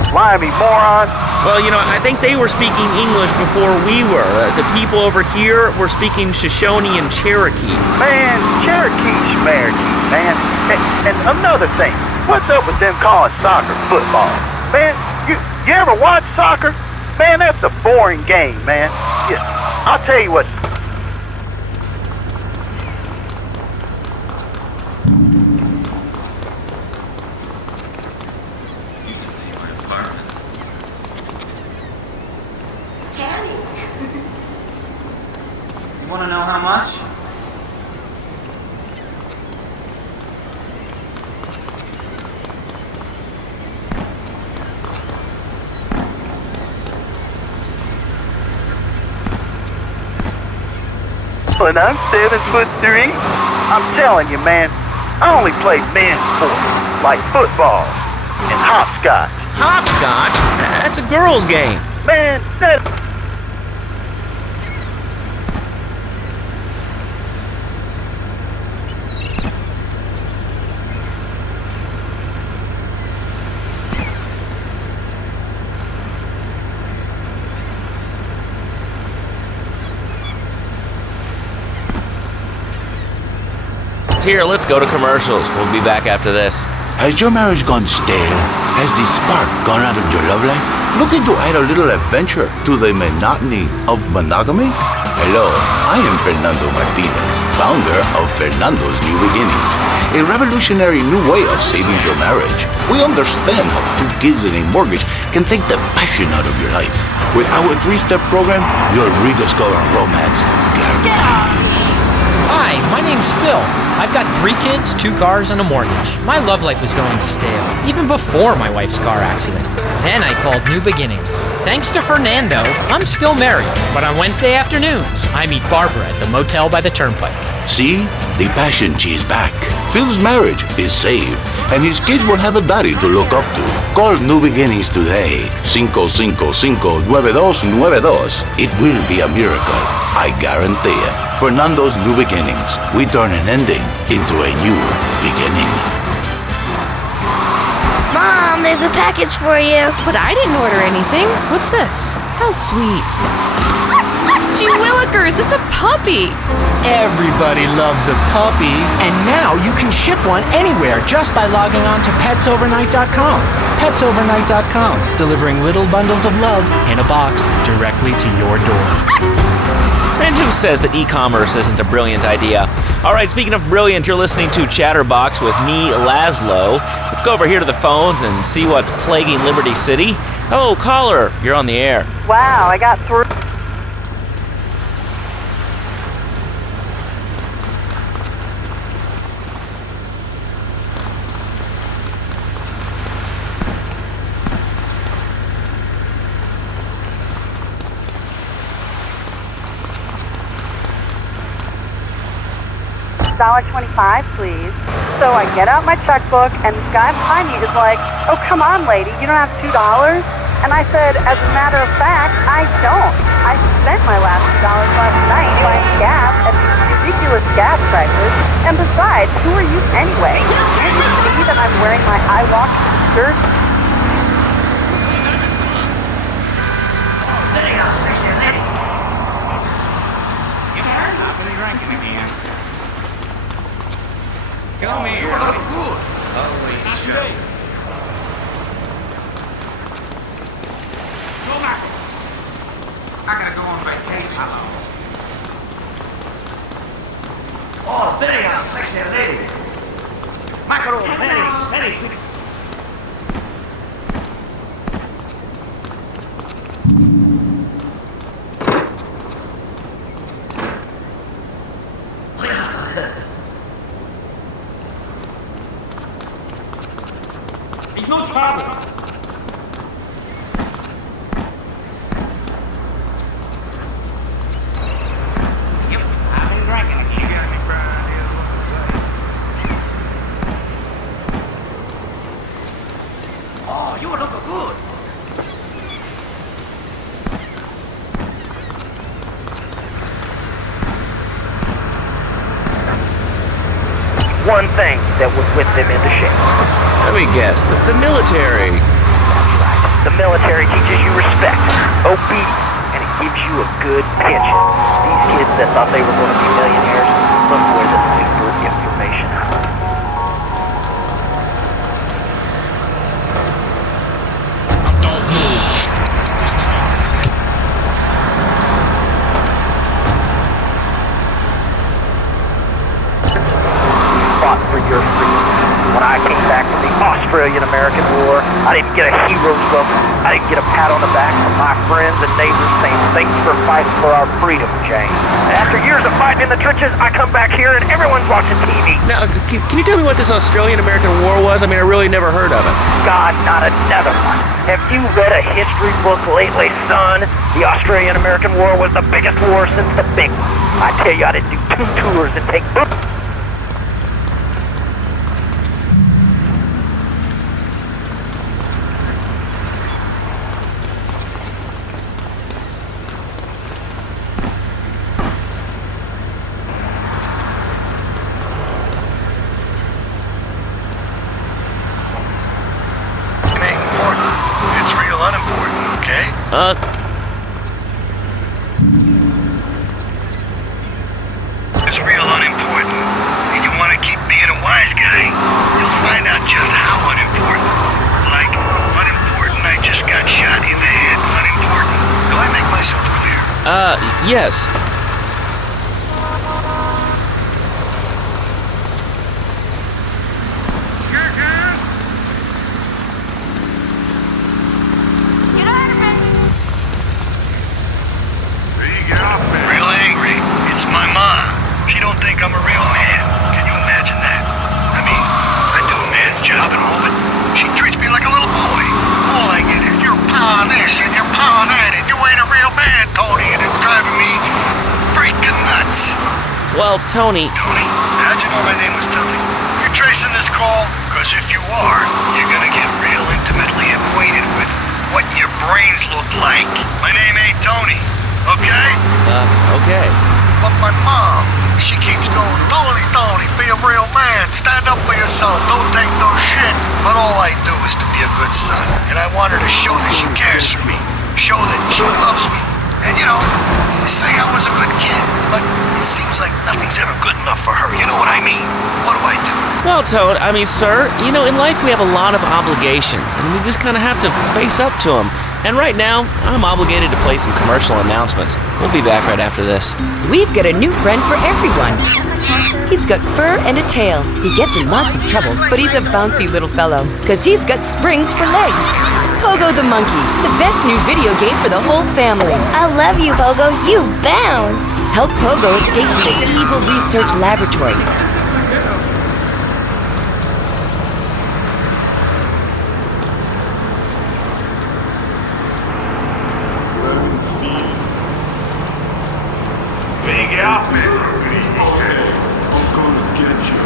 Blimey, moron! Well, you know, I think they were speaking English before we were. The people over here were speaking Shoshone and Cherokee. Man, Cherokee, man. And another thing, what's up with them calling soccer football? Man, you ever watch soccer? Man, that's a boring game, man. Yeah, I'll tell you what. You want to know how much? But I'm 7'3". I'm telling you, man, I only play men's sports like football and hopscotch. Hopscotch? That's a girl's game. Man, that. Here, let's go to commercials. We'll be back after this. Has your marriage gone stale? Has the spark gone out of your love life? Looking to add a little adventure to the monotony of monogamy? Hello, I am Fernando Martinez, founder of Fernando's New Beginnings, a revolutionary new way of saving your marriage. We understand how 2 kids and a mortgage can take the passion out of your life. With our 3-step program, you'll rediscover romance. Guaranteed. Hi, my name's Phil. I've got 3 kids, 2 cars, and a mortgage. My love life was going stale, even before my wife's car accident. Then I called New Beginnings. Thanks to Fernando, I'm still married, but on Wednesday afternoons, I meet Barbara at the motel by the turnpike. See? The passion is back. Phil's marriage is saved, and his kids will have a daddy to look up to. Call New Beginnings today. 555-9292. It will be a miracle. I guarantee it. Fernando's New Beginnings. We turn an ending into a new beginning. Mom, there's a package for you. But I didn't order anything. What's this? How sweet. Gee willikers, it's a puppy. Everybody loves a puppy. And now you can ship one anywhere just by logging on to petsovernight.com. Petsovernight.com, delivering little bundles of love in a box directly to your door. And who says that e-commerce isn't a brilliant idea? All right, speaking of brilliant, you're listening to Chatterbox with me, Laszlo. Let's go over here to the phones and see what's plaguing Liberty City. Hello, caller. You're on the air. Wow, I got through. $1.25, please. So I get out my checkbook, and this guy behind me is like, "Oh, come on, lady, you don't have $2? And I said, as a matter of fact, I don't. I spent my last $2 last night buying gas at these ridiculous gas prices. And besides, who are you anyway? Can't you see that I'm wearing my eye-wash shirt?" There you go, sexy lady. You heard? I've been drinking again. Come here. You look good. Holy shit. Go back. I gotta go on vacation. Oh, there you go, sexy lady. Mackerel, lady. No trouble. Yep, I've been drinking. You got any bright ideas what to say? Oh, you look good. One thing that would whip them into shape. Let me guess, the military. That's right. The military teaches you respect, obedience, and it gives you a good pension. These kids that thought they were going to be millionaires, look where the super information hides. Don't move. Fought for your freedom. When I came back from the Australian-American War, I didn't get a hero's look. I didn't get a pat on the back from my friends and neighbors saying, "Thanks for fighting for our freedom, James." And after years of fighting in the trenches, I come back here and everyone's watching TV. Now, can you tell me what this Australian-American War was? I mean, I really never heard of it. God, not another one. Have you read a history book lately, son? The Australian-American War was the biggest war since the big one. I tell you, I didn't do 2 tours and take books. It's real unimportant, and you want to keep being a wise guy, you'll find out just how unimportant. Like, unimportant, I just got shot in the head, unimportant. Do I make myself clear? Yes. Real angry. It's my mom. She don't think I'm a real man. Can you imagine that? I mean, I do a man's job and all, but she treats me like a little boy. All I get is your paw this and your paw that, and you ain't a real man, Tony, and it's driving me freaking nuts. Well, Tony... Tony? How'd you know my name was Tony? You're tracing this call? Because if you are, you're gonna get real intimately acquainted with what your brains look like. My name ain't Tony. Okay? Okay. But my mom, she keeps going, "Tony, Tony, be a real man. Stand up for yourself. Don't take no shit." But all I do is to be a good son. And I want her to show that she cares for me. Show that she loves me. And, you know, say how Well, Toad, sir, in life we have a lot of obligations, and we just kind of have to face up to them. And right now, I'm obligated to play some commercial announcements. We'll be back right after this. We've got a new friend for everyone. He's got fur and a tail. He gets in lots of trouble, but he's a bouncy little fellow, because he's got springs for legs. Pogo the Monkey, the best new video game for the whole family. I love you, Pogo. You bounce. Help Pogo escape from the evil research laboratory. Big outfit. I'm gonna get you.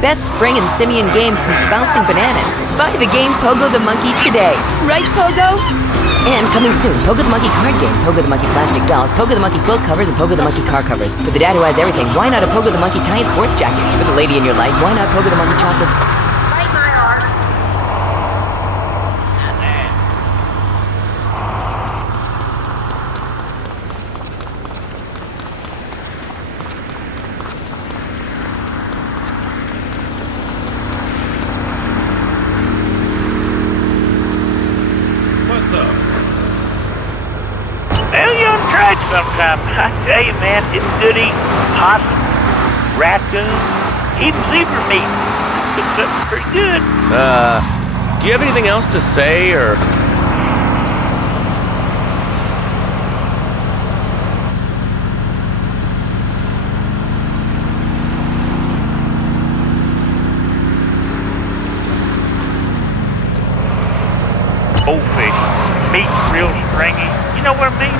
Best spring and simian game since bouncing bananas. Buy the game Pogo the Monkey today. Right, Pogo? And coming soon, Pogo the Monkey card game, Pogo the Monkey plastic dolls, Pogo the Monkey quilt covers, and Pogo the Monkey car covers. For the dad who has everything, why not a Pogo the Monkey tie-in sports jacket? For the lady in your life, why not Pogo the Monkey chocolates? Well, you done tried sometime. I tell you, man, it's good eating. Possum, raccoon, even zebra meat. It's pretty good. Do you have anything else to say, or? Goldfish, meat real stringy. You know what I mean?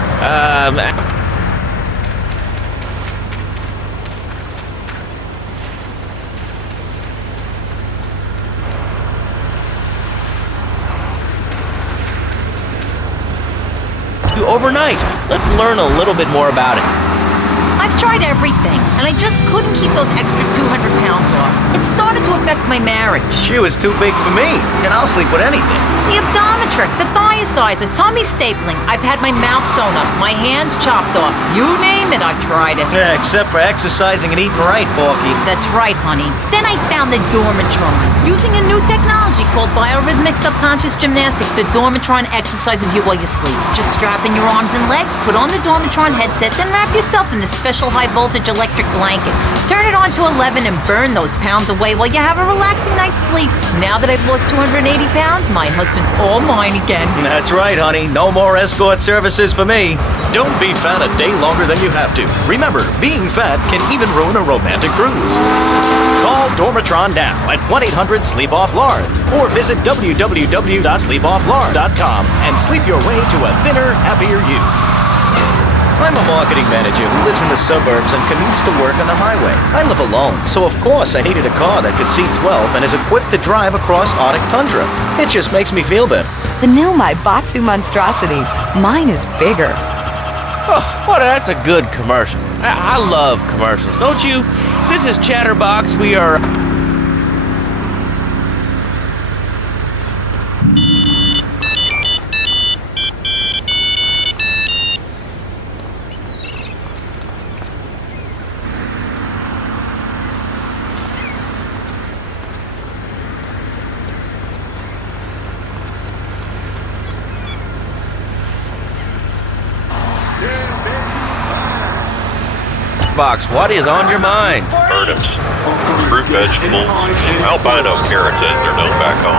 Overnight. Let's learn a little bit more about it. I've tried everything, and I just couldn't keep those extra 200 pounds off. It started to affect my marriage. She was too big for me, and I'll sleep with anything. The abdometrix, the thiacizer, tummy stapling. I've had my mouth sewn up, my hands chopped off. You name it, I've tried it. Yeah, except for exercising and eating right, Porky. That's right, honey. Then I found the Dormatron. Using a new technology called biorhythmic subconscious gymnastics, the Dormatron exercises you while you sleep. Just strap in your arms and legs, put on the Dormatron headset, then wrap yourself in the special high-voltage electric blanket. Turn it on to 11 and burn those pounds away while you have a relaxing night's sleep. Now that I've lost 280 pounds, my husband's all mine again. That's right, honey. No more escort services for me. Don't be fat a day longer than you have to. Remember, being fat can even ruin a romantic cruise. Call Dormatron now at 1-800-SLEEP-OFF-LARD or visit www.sleepofflard.com and sleep your way to a thinner, happier you. I'm a marketing manager who lives in the suburbs and commutes to work on the highway. I live alone, so of course I needed a car that could seat 12 and is equipped to drive across Arctic tundra. It just makes me feel better. The new Batsu monstrosity. Mine is bigger. Oh, well, that's a good commercial. I love commercials, don't you? This is Chatterbox. We are... Box, what is on your mind? Turnips, fruit vegetables, albino carrots as they're known back home.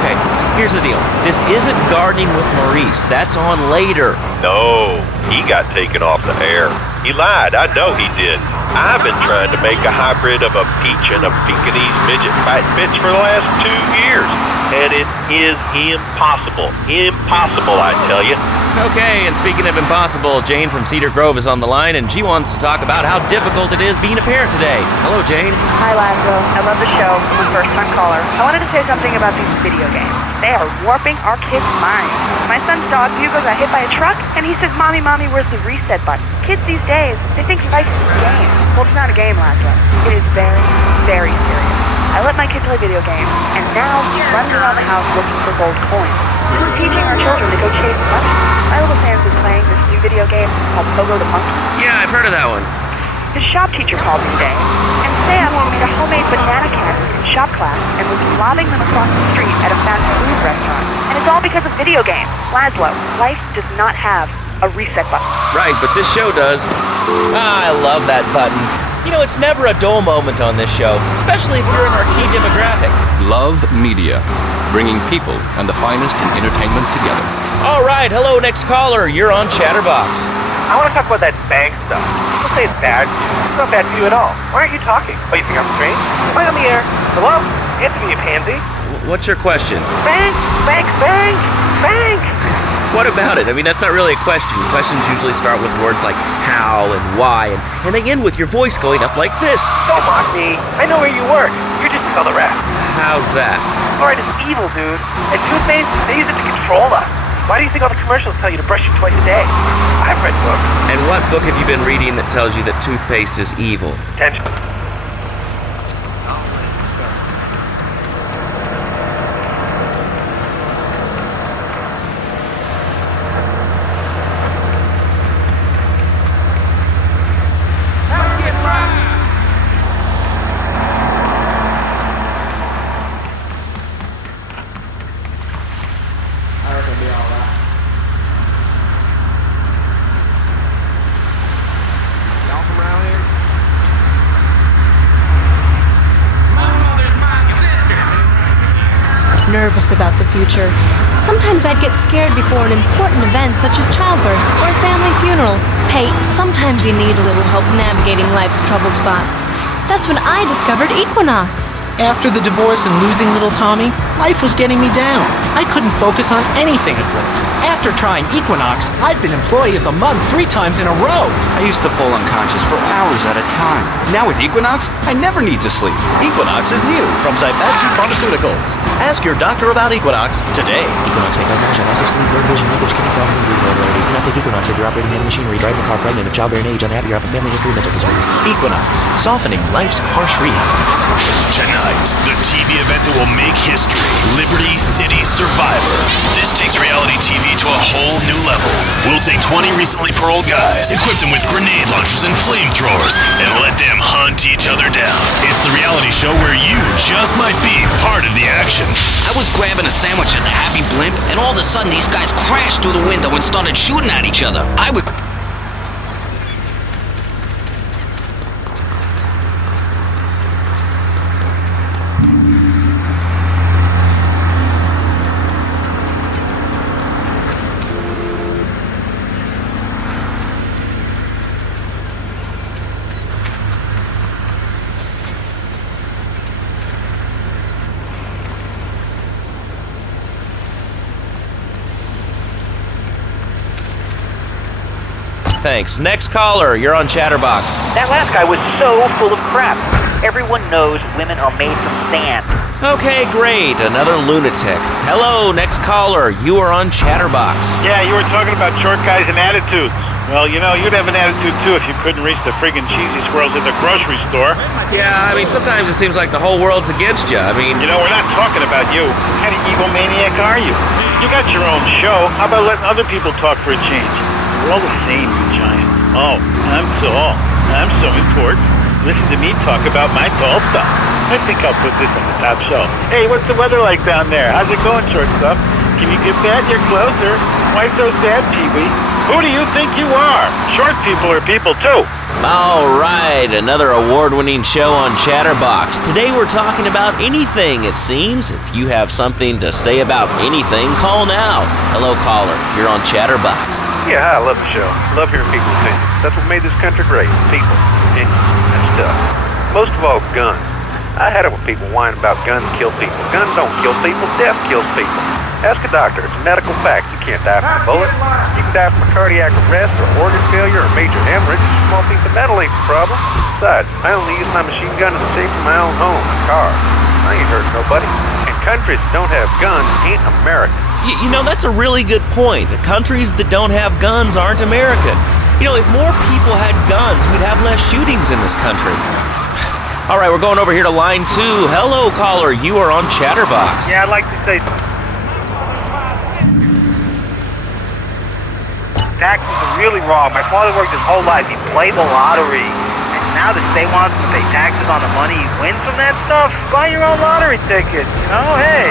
Okay, here's the deal. This isn't Gardening with Maurice. That's on later. No, he got taken off the air. He lied. I know he did. I've been trying to make a hybrid of a peach and a Pekingese midget fight bitch for the last 2 years, and it is impossible. Impossible, I tell you. Okay, and speaking of impossible, Jane from Cedar Grove is on the line, and she wants to talk about how difficult it is being a parent today. Hello, Jane. Hi, Laszlo. I love the show. I'm a first-time caller. I wanted to say something about these video games. They are warping our kids' minds. My son's dog, Hugo, got hit by a truck, and he says, Mommy, Mommy, where's the reset button? Kids these days, they think life is a game. Well, it's not a game, Laszlo. It is very, very serious. I let my kid play video games, and now he's running around the house looking for gold coins. We're teaching our children to go chase money. My little Sam's been playing this new video game called Pogo the Monkey. Yeah, I've heard of that one. His shop teacher called me today, and Sam made a homemade banana cannon in shop class and was lobbing them across the street at a fast food restaurant. And it's all because of video games. Laszlo, life does not have a reset button. Right, but this show does. I love that button. You know, it's never a dull moment on this show, especially if you're in our key demographic. Love Media, bringing people and the finest in entertainment together. All right, hello, next caller. You're on Chatterbox. I want to talk about that bank stuff. People say it's bad. It's not bad for you at all. Why aren't you talking? Oh, you think I'm strange? Am I on the air? Hello? Answer me, you pansy. What's your question? Bank! Bank! Bank! Bank! What about it? I mean, that's not really a question. Questions usually start with words like how and why, and they end with your voice going up like this. Don't mock me. I know where you work. You're just another rat. How's that? Fluoride is evil, dude. And toothpaste, they use it to control us. Why do you think all the commercials tell you to brush your twice a day? I've read books. And what book have you been reading that tells you that toothpaste is evil? Attention. Nervous about the future. Sometimes I'd get scared before an important event such as childbirth or a family funeral. Hey, sometimes you need a little help navigating life's trouble spots. That's when I discovered Equinox. After the divorce and losing little Tommy, life was getting me down. I couldn't focus on anything at work. After trying Equinox, I've been Employee of the Month 3 times in a row. I used to fall unconscious for hours at a time. Now with Equinox, I never need to sleep. Equinox is new from Zybatsu Pharmaceuticals. Ask your doctor about Equinox today. Equinox may cause nausea, loss of sleep, blurred vision, linkage, kidney problems, and breathing irregularities. Do not take Equinox if you're operating heavy machinery, driving a car, pregnant, of childbearing age, unhappy, or have a family history of mental disorders. Equinox, softening life's harsh realities. Tonight, the TV event that will make history, Liberty City Survivor. This takes reality TV to a whole new level. We'll take 20 recently paroled guys, equip them with grenade launchers and flamethrowers, and let them hunt each other down. It's the reality show where you just might be part of the action. I was grabbing a sandwich at the Happy Blimp, and all of a sudden these guys crashed through the window and started shooting at each other. I was... Thanks. Next caller, you're on Chatterbox. That last guy was so full of crap. Everyone knows women are made from sand. Okay, great. Another lunatic. Hello, next caller. You are on Chatterbox. Yeah, you were talking about short guys and attitudes. Well, you know, you'd have an attitude too if you couldn't reach the friggin' cheesy squirrels at the grocery store. Yeah, I mean, sometimes it seems like the whole world's against you. I mean... You know, we're not talking about you. What kind of egomaniac are you? You got your own show. How about letting other people talk for a change? We're all the same, you giant. Oh, I'm tall. I'm so important. Listen to me talk about my tall stuff. I think I'll put this on the top shelf. Hey, what's the weather like down there? How's it going, shortstop? Can you get that? You're closer. Why so sad, Pee-wee? Who do you think you are? Short people are people, too. All right, another award-winning show on Chatterbox. Today we're talking about anything, it seems. If you have something to say about anything, call now. Hello, caller. You're on Chatterbox. Yeah, I love the show. Love hearing people's opinions. That's what made this country great. People. opinions and stuff. Most of all, guns. I had it with people whining about guns kill people. Guns don't kill people, death kills people. Ask a doctor, it's a medical fact. You can't die from a bullet. You can die from a cardiac arrest or organ failure or major hemorrhage. A small piece of metal ain't the problem. Besides, I only use my machine gun in the safety of my own home, my car. I ain't hurting nobody. And countries that don't have guns ain't American. You know, that's a really good point. Countries that don't have guns aren't American. You know, if more people had guns, we'd have less shootings in this country. All right, we're going over here to line 2. Hello, caller. You are on Chatterbox. Yeah, I'd like to say something. Taxes are really wrong. My father worked his whole life. He played the lottery. And now the state wants him to pay taxes on the money he wins from that stuff. Buy your own lottery ticket. You know, hey.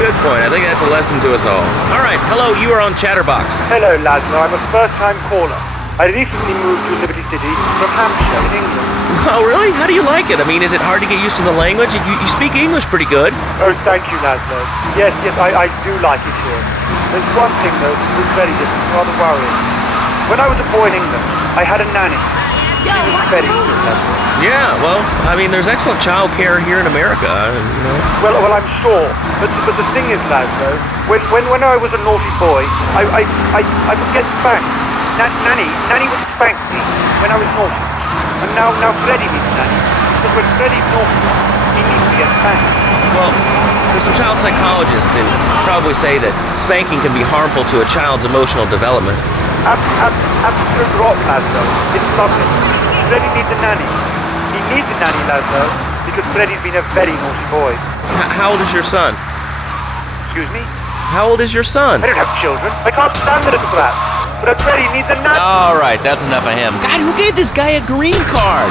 Good point. I think that's a lesson to us all. All right, hello. You are on Chatterbox. Hello, Laszlo. I'm a first-time caller. I recently moved to Liberty City from Hampshire in England. Oh, really? How do you like it? I mean, is it hard to get used to the language? You speak English pretty good. Oh, thank you, Laszlo. Yes, I do like it here. There's one thing, though, that was very different, rather worrying. When I was a boy in England, I had a nanny. She was very good, Laszlo. Yeah, well, I mean, there's excellent child care here in America, you know. Well, I'm sure. But the thing is, Laszlo, when I was a naughty boy, I would get spanked. Nanny would spank me when I was naughty. And now Freddie needs Nanny. Because when Freddie's naughty, he needs to get spanked. Well, there's some child psychologists that probably say that spanking can be harmful to a child's emotional development. Absolute rot, Laszlo. It's lovely. Freddie needs a nanny. He needs a nanny, Laszlo, because Freddie's been a very naughty boy. How old is your son? Excuse me? How old is your son? I don't have children. I can't stand the little brat. But Freddie needs a nanny. All right, that's enough of him. God, who gave this guy a green card?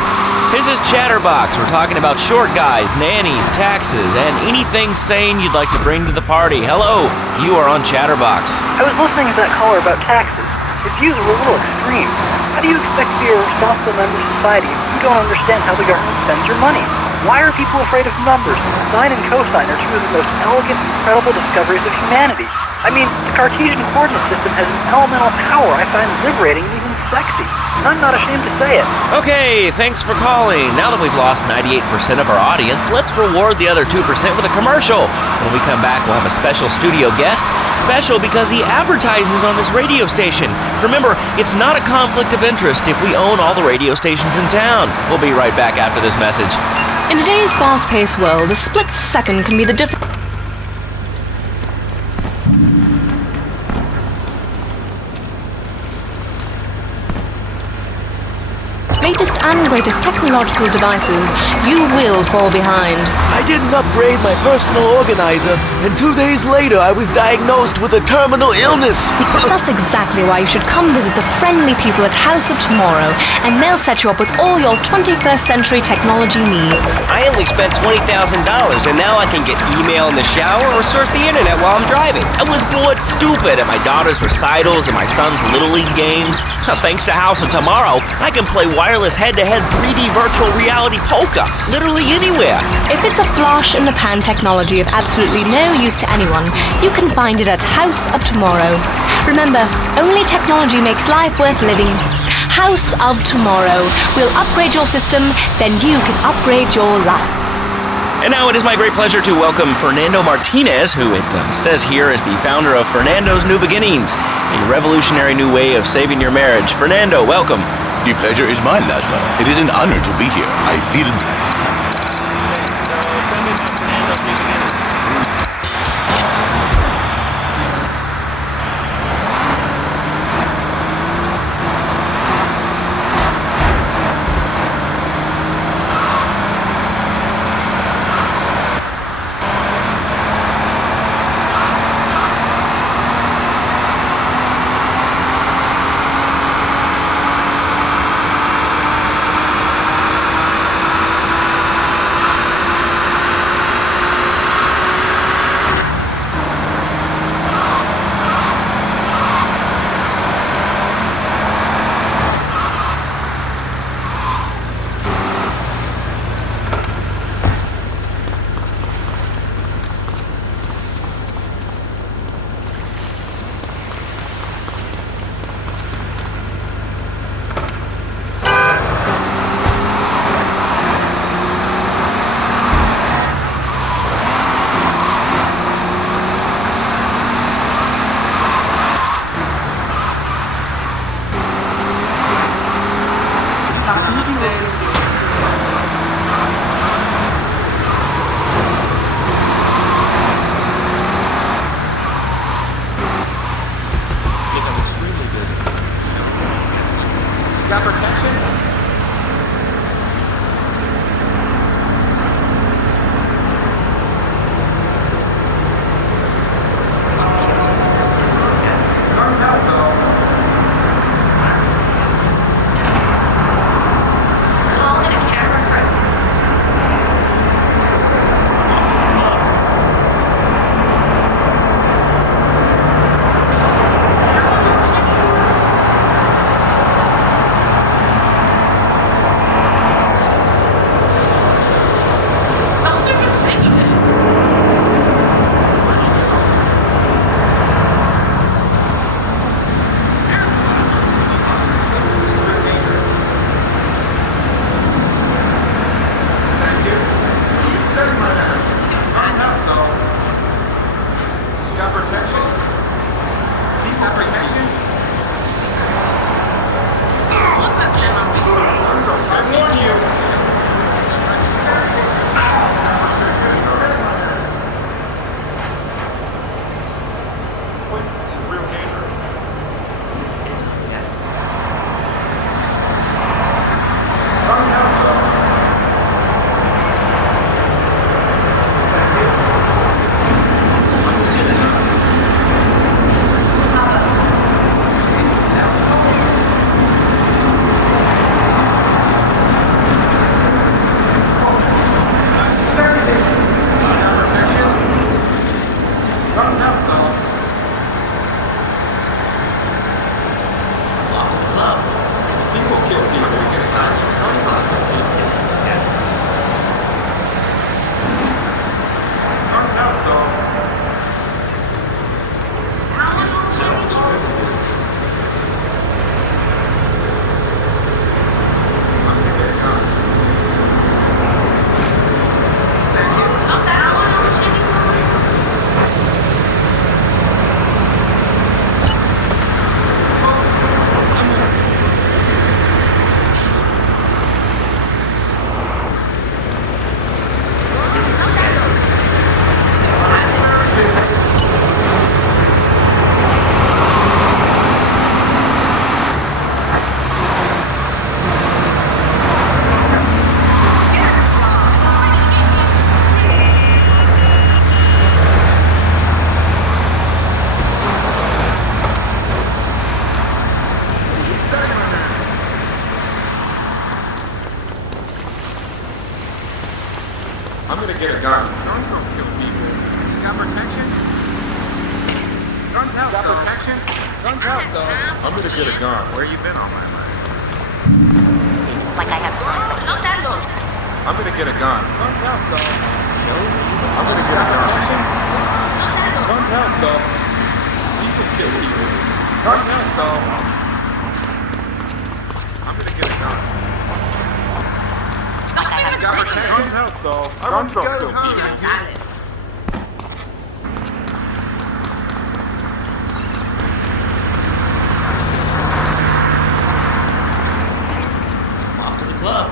This is Chatterbox. We're talking about short guys, nannies, taxes, and anything sane you'd like to bring to the party. Hello, you are on Chatterbox. I was listening to that caller about taxes. His views were a little extreme. How do you expect to be a responsible member of society if you don't understand how the government spends your money? Why are people afraid of numbers? Sine and cosine are two of the most elegant, incredible discoveries of humanity. I mean, the Cartesian coordinate system has an elemental power I find liberating and even sexy. And I'm not ashamed to say it. Okay, thanks for calling. Now that we've lost 98% of our audience, let's reward the other 2% with a commercial. When we come back, we'll have a special studio guest. Special because he advertises on this radio station. Remember, it's not a conflict of interest if we own all the radio stations in town. We'll be right back after this message. In today's fast-paced world, a split second can be the difference. Latest and greatest technological devices, you will fall behind. I didn't upgrade my personal organizer, and 2 days later I was diagnosed with a terminal illness. That's exactly why you should come visit the friendly people at House of Tomorrow, and they'll set you up with all your 21st century technology needs. I only spent $20,000, and now I can get email in the shower or surf the internet while I'm driving. I was bored stupid at my daughter's recitals and my son's Little League games. Thanks to House of Tomorrow, I can play wireless head-to-head 3D virtual reality poker, literally anywhere. If it's a flash-in-the-pan technology of absolutely no use to anyone, you can find it at House of Tomorrow. Remember, only technology makes life worth living. House of Tomorrow. We'll upgrade your system, then you can upgrade your life. And now it is my great pleasure to welcome Fernando Martinez, who it says here is the founder of Fernando's New Beginnings, a revolutionary new way of saving your marriage. Fernando, welcome. The pleasure is mine, Laszlo. It is an honor to be here. I feel... Got protection? I'm gonna get a gun. Guns don't kill people. Got protection? Guns out, got protection? Guns out, though. I'm gonna get a gun. Where you been all my life? Like I have time. I'm gonna get a gun. Guns out, though. I'm gonna get a gun. Guns out, though. You can kill people. Guns out, though. I'm gonna get a gun. Guns out, though. Guns don't kill people. Club.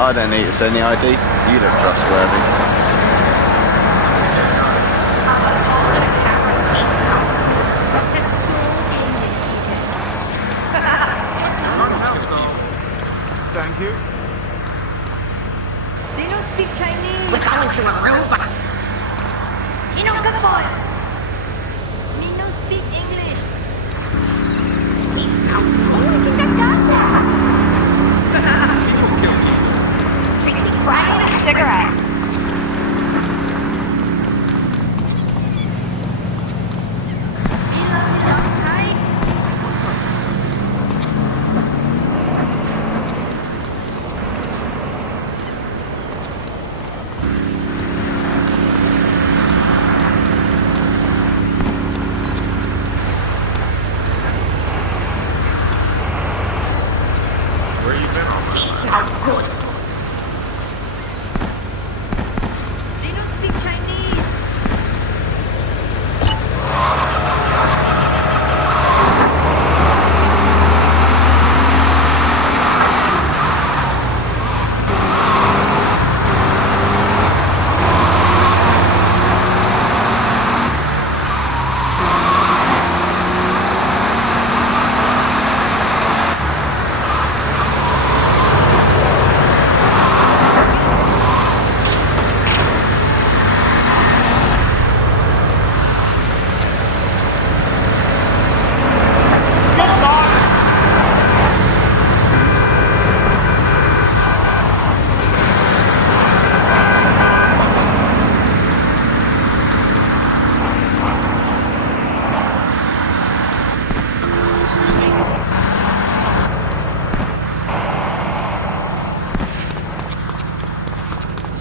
I don't need to send the ID. You look trustworthy. Thank you. They don't speak Chinese. We're calling you a robot. You know, good boy. Me no speak English. Oh, I think I got that. Frying a cigarette.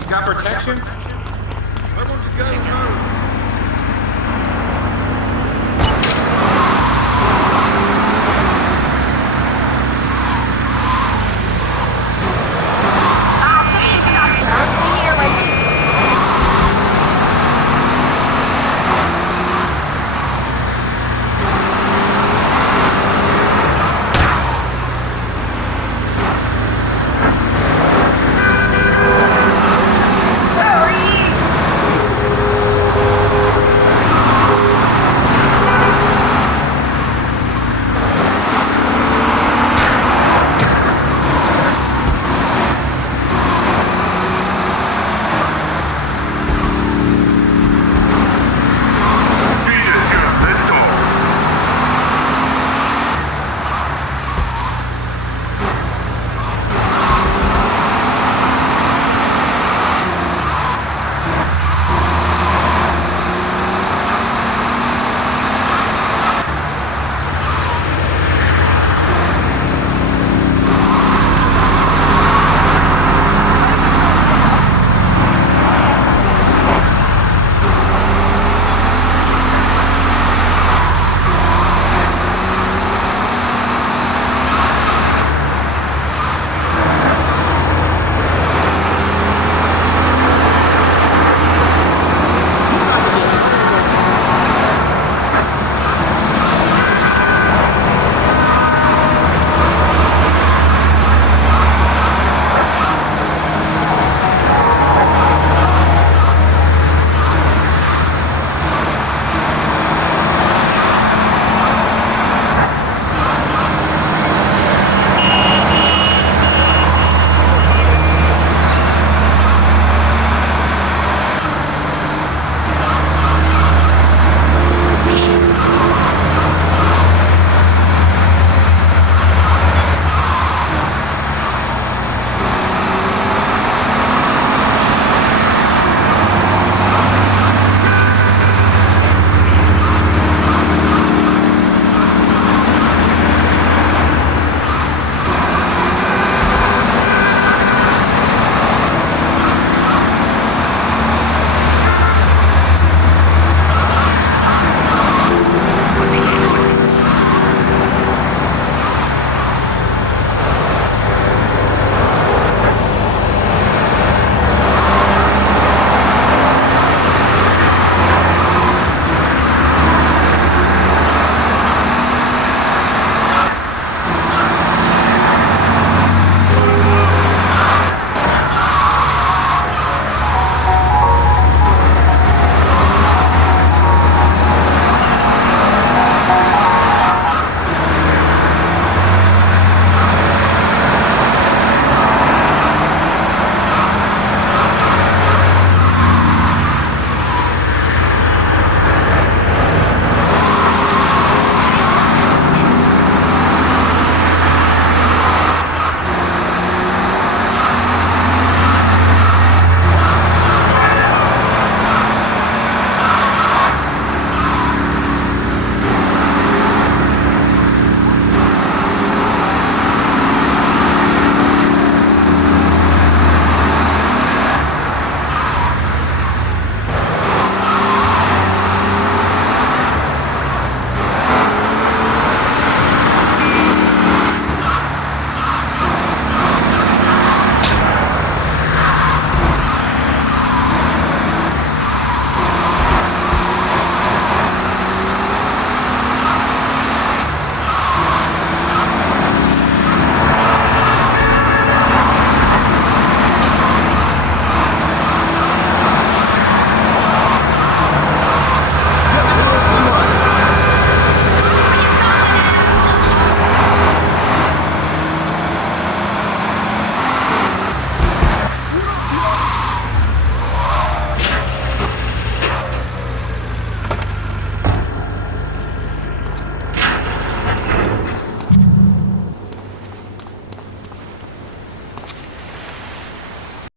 Got protection? Where won't you go?